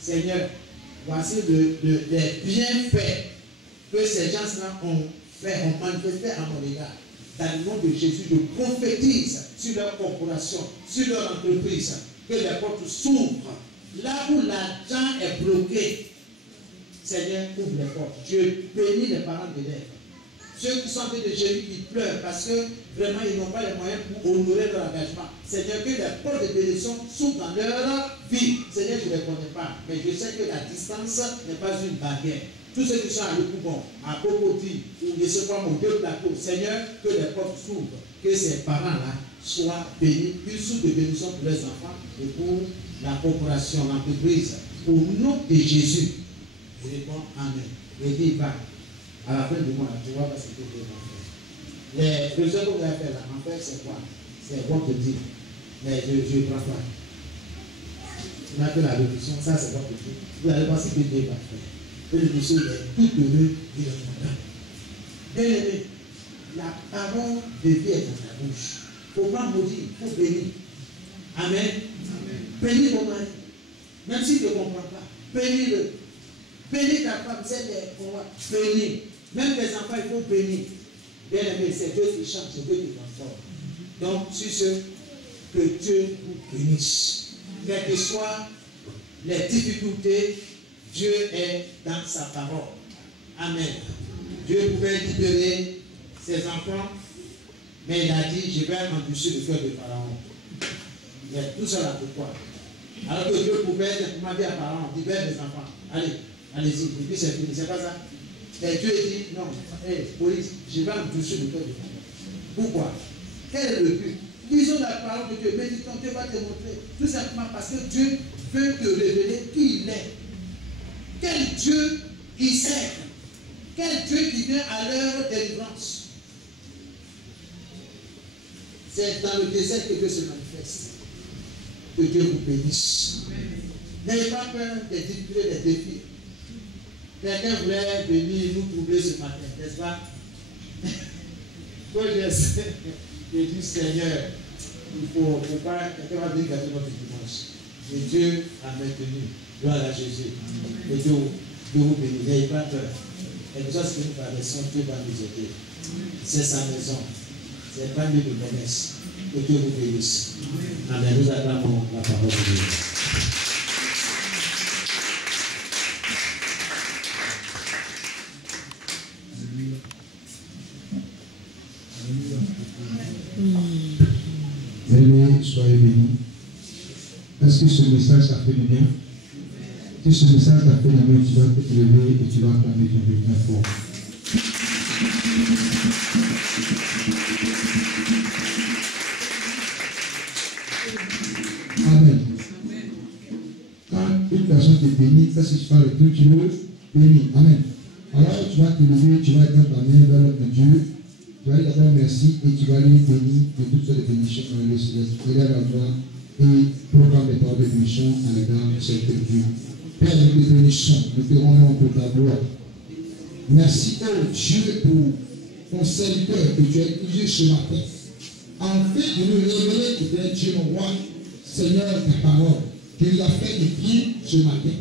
Seigneur, voici les bienfaits que ces gens-là ont manifesté à mon égard. Dans le nom de Jésus, je prophétise sur leur corporation, sur leur entreprise, que les portes s'ouvrent. Là où l'argent est bloqué, Seigneur, ouvre les portes. Je bénis les parents d'élèves. Ceux qui sont en train de gémir, qui pleurent parce que vraiment ils n'ont pas les moyens pour honorer leur engagement. Seigneur, que les portes de bénédiction s'ouvrent dans leur vie. Seigneur, je ne les connais pas, mais je sais que la distance n'est pas une barrière. Tous ceux qui sont à Lecoubon, à Cocody, ou je ne sais pas mon Dieu plateau, Seigneur, que les portes s'ouvrent, que ces parents-là soient bénis, une source de bénédiction pour leurs enfants et pour la corporation, l'entreprise. Au nom de Jésus, je réponds Amen. Et dis, va. À la fin du mois, tu vois ce que Dieu va faire. Les besoins que vous avez fait là, en fait, c'est quoi? C'est votre dire. Mais je ne prends pas. On a fait la révolution, ça c'est votre dire. Vous allez voir ce que Dieu va faire. Et le monsieur est tout heureux, il est content. Bien aimé, la parole de Dieu est dans ta bouche. Il ne faut pas maudire, il faut bénir. Amen. Bénis ton mari. Même s'il ne comprend pas, bénis-le. Bénis ta femme, c'est des pouvoirs. Bénis. Même les enfants, il faut bénir. Bien aimé, c'est Dieu qui change, c'est Dieu qui transforme. Donc, sur ce, que Dieu vous bénisse. Quelles que soient les difficultés, Dieu est dans sa parole. Amen. Dieu pouvait libérer ses enfants, mais il a dit, je vais endurcir le cœur de Pharaon. Mais tout cela pourquoi? Alors que Dieu pouvait simplement dire à Pharaon, libère les enfants. Allez, allez-y, et puis c'est fini, c'est pas ça. Et Dieu dit, non, police, je vais endurcir le cœur de Pharaon. Pourquoi? Quel est le but? Lisons la parole de Dieu, méditons, Dieu va te montrer. Tout simplement parce que Dieu veut te révéler qui il est. Quel Dieu il sert. Quel Dieu qui vient à leur délivrance. C'est dans le désert que Dieu se manifeste. Que Dieu vous bénisse. N'ayez pas peur des difficultés, des défis. Quelqu'un voulait venir nous troubler ce matin, n'est-ce pas? Quand j'ai dit Seigneur, il faut pas, quelqu'un va venir gâter notre dimanche. Et Dieu a maintenu. Gloire à Jésus. Et Dieu vous bénit. N'ayez pas peur. Et nous sommes que nous traversons, Dieu va nous aider. C'est sa maison. C'est pas mieux de promesse. Que Dieu vous bénisse. Amen. Nous acclamons la parole de Dieu. Amen. Soyez bénis. Est-ce que ce message ça fait du bien? Si ce message t'a fait du bien, tu vas te lever et tu vas acclamer ton Dieu très fort. Amen. Quand une personne te bénit, ça c'est pas le tout, tu veux bénir. Amen. Alors tu vas te lever, tu vas étendre ta main vers notre Dieu. Tu vas lui dire merci et tu vas lui bénir de toutes sortes de bénédictions dans le céleste. Regarde à toi et proclame les paroles de bénédiction à l'égard de cet Dieu. Père, nous te bénissons, nous te rendons pour ta gloire. Merci, oh Dieu, pour ton serviteur que tu as utilisé ce matin. Afin de nous révéler que tu es Dieu, mon roi, Seigneur, ta parole, qui nous a fait du bien ce matin,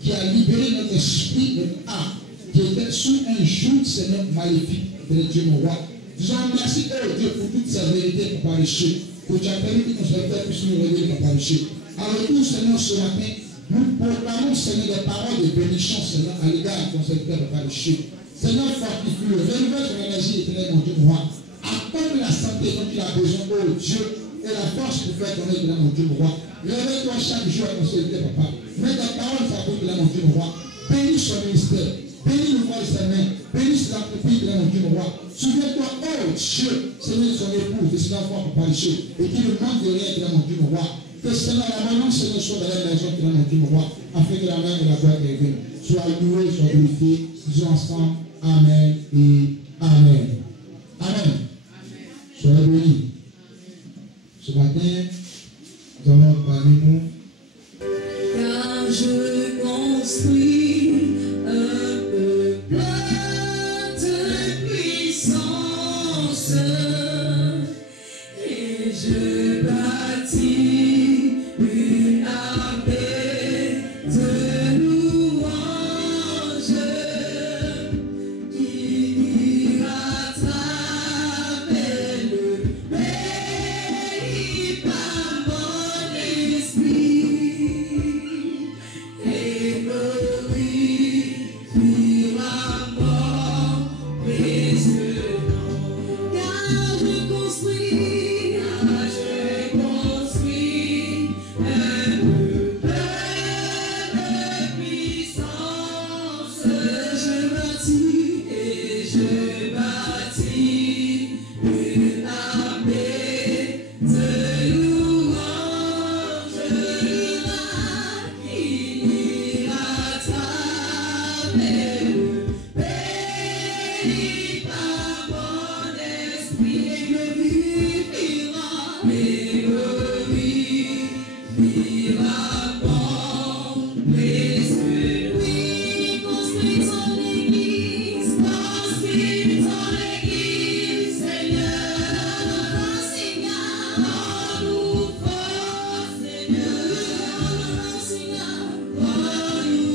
qui a libéré notre esprit, notre âme, qui était sous un joug, Seigneur, maléfique, de Dieu, mon roi. Nous en remercions, oh Dieu, pour toute sa vérité pour péché, que tu as permis que ton serviteur puisse nous révéler ton péché. En retour, Seigneur, ce matin, Nous proclamons, Seigneur, des paroles de bénédiction, Seigneur, à l'égard de ton serviteur, Papa le chef. Seigneur, fortifie-le, renouvelle son énergie éternelle, mon Dieu, roi. Accorde la santé dont il a besoin, oh Dieu, et la force pour faire ton œuvre, mon Dieu, roi. Réveille-toi chaque jour à ton serviteur, Papa. Mets ta parole sur la bouche, mon Dieu, roi. Bénis son ministère, bénis le roi de sa main, bénis l'entreprise, mon Dieu, roi. Souviens-toi, oh Dieu, Seigneur, son époux, de ses enfants, Papa le chef, et qu'il ne manque de rien, mon Dieu, roi. Que Seigneur, la maman, Seigneur, soit dans la maison, mon Dieu, roi, afin que la main et la gloire reviennent. Sois loué, sois glorifié, disons ensemble, Amen et Amen. Amen. Soyez bénis. Ce matin, nous allons parler nous. Car je construis un peuple de puissance et je bâtis une armée de louanges qui ira travers le pays par mon esprit et glorifiera mon précieux nom. Car je construis un peuple de puissance. Je bâtis une armée de louanges qui ira travers le pays par mon esprit et glorifiera mon précieux. Oui, construis ton église, Seigneur, rends-nous force, Seigneur, rends-nous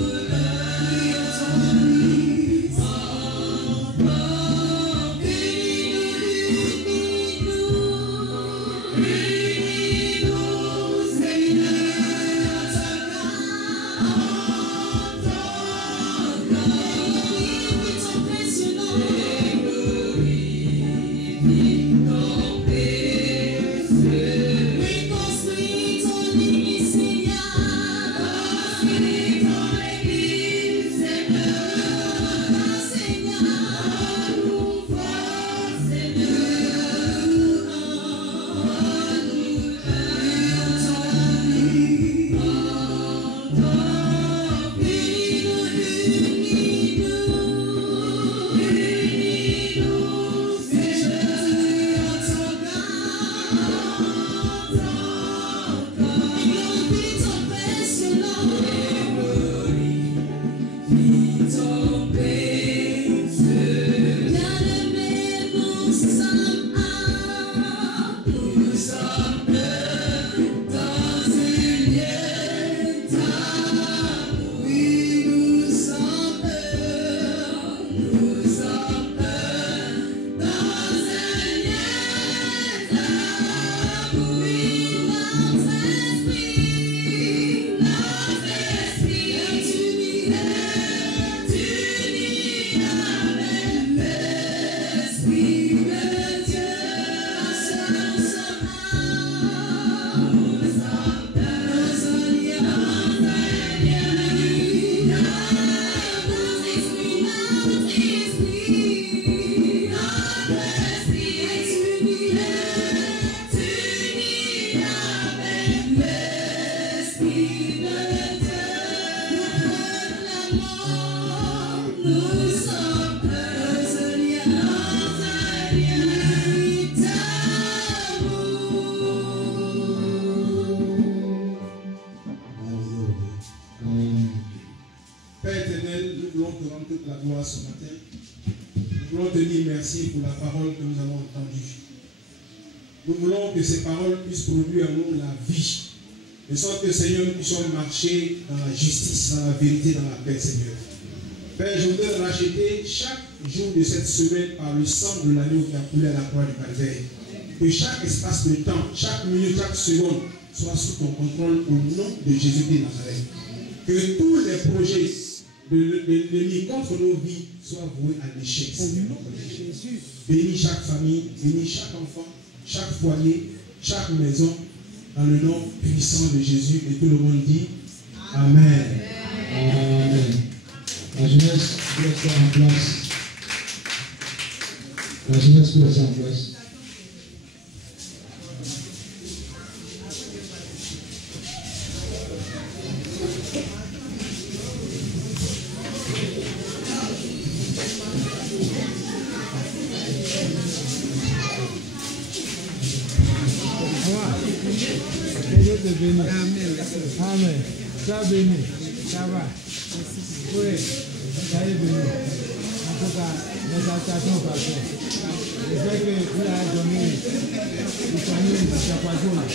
Ce matin, nous voulons te dire merci pour la parole que nous avons entendue. Nous voulons que ces paroles puissent produire en nous la vie, de sorte que, Seigneur, nous puissions marcher dans la justice, dans la vérité, dans la paix, Seigneur. Père, je voudrais racheter chaque jour de cette semaine par le sang de l'agneau qui a coulé à la croix du Calvaire. Que chaque espace de temps, chaque minute, chaque seconde soit sous ton contrôle au nom de Jésus de Nazareth. Que tous les projets de l'ennemi contre nos vies soient voués à l'échec. Bénis chaque famille, bénis chaque enfant, chaque foyer, chaque maison, dans le nom puissant de Jésus. Et tout le monde dit Amen. Amen. La jeunesse peut rester en place. La jeunesse peut rester en place. Dieu te bénisse. Amen. Ça béni. Ça va. Oui. Ça est béni. En tout cas, les salutations passées. Je sais que vous avez donné le famille de Chapadoula.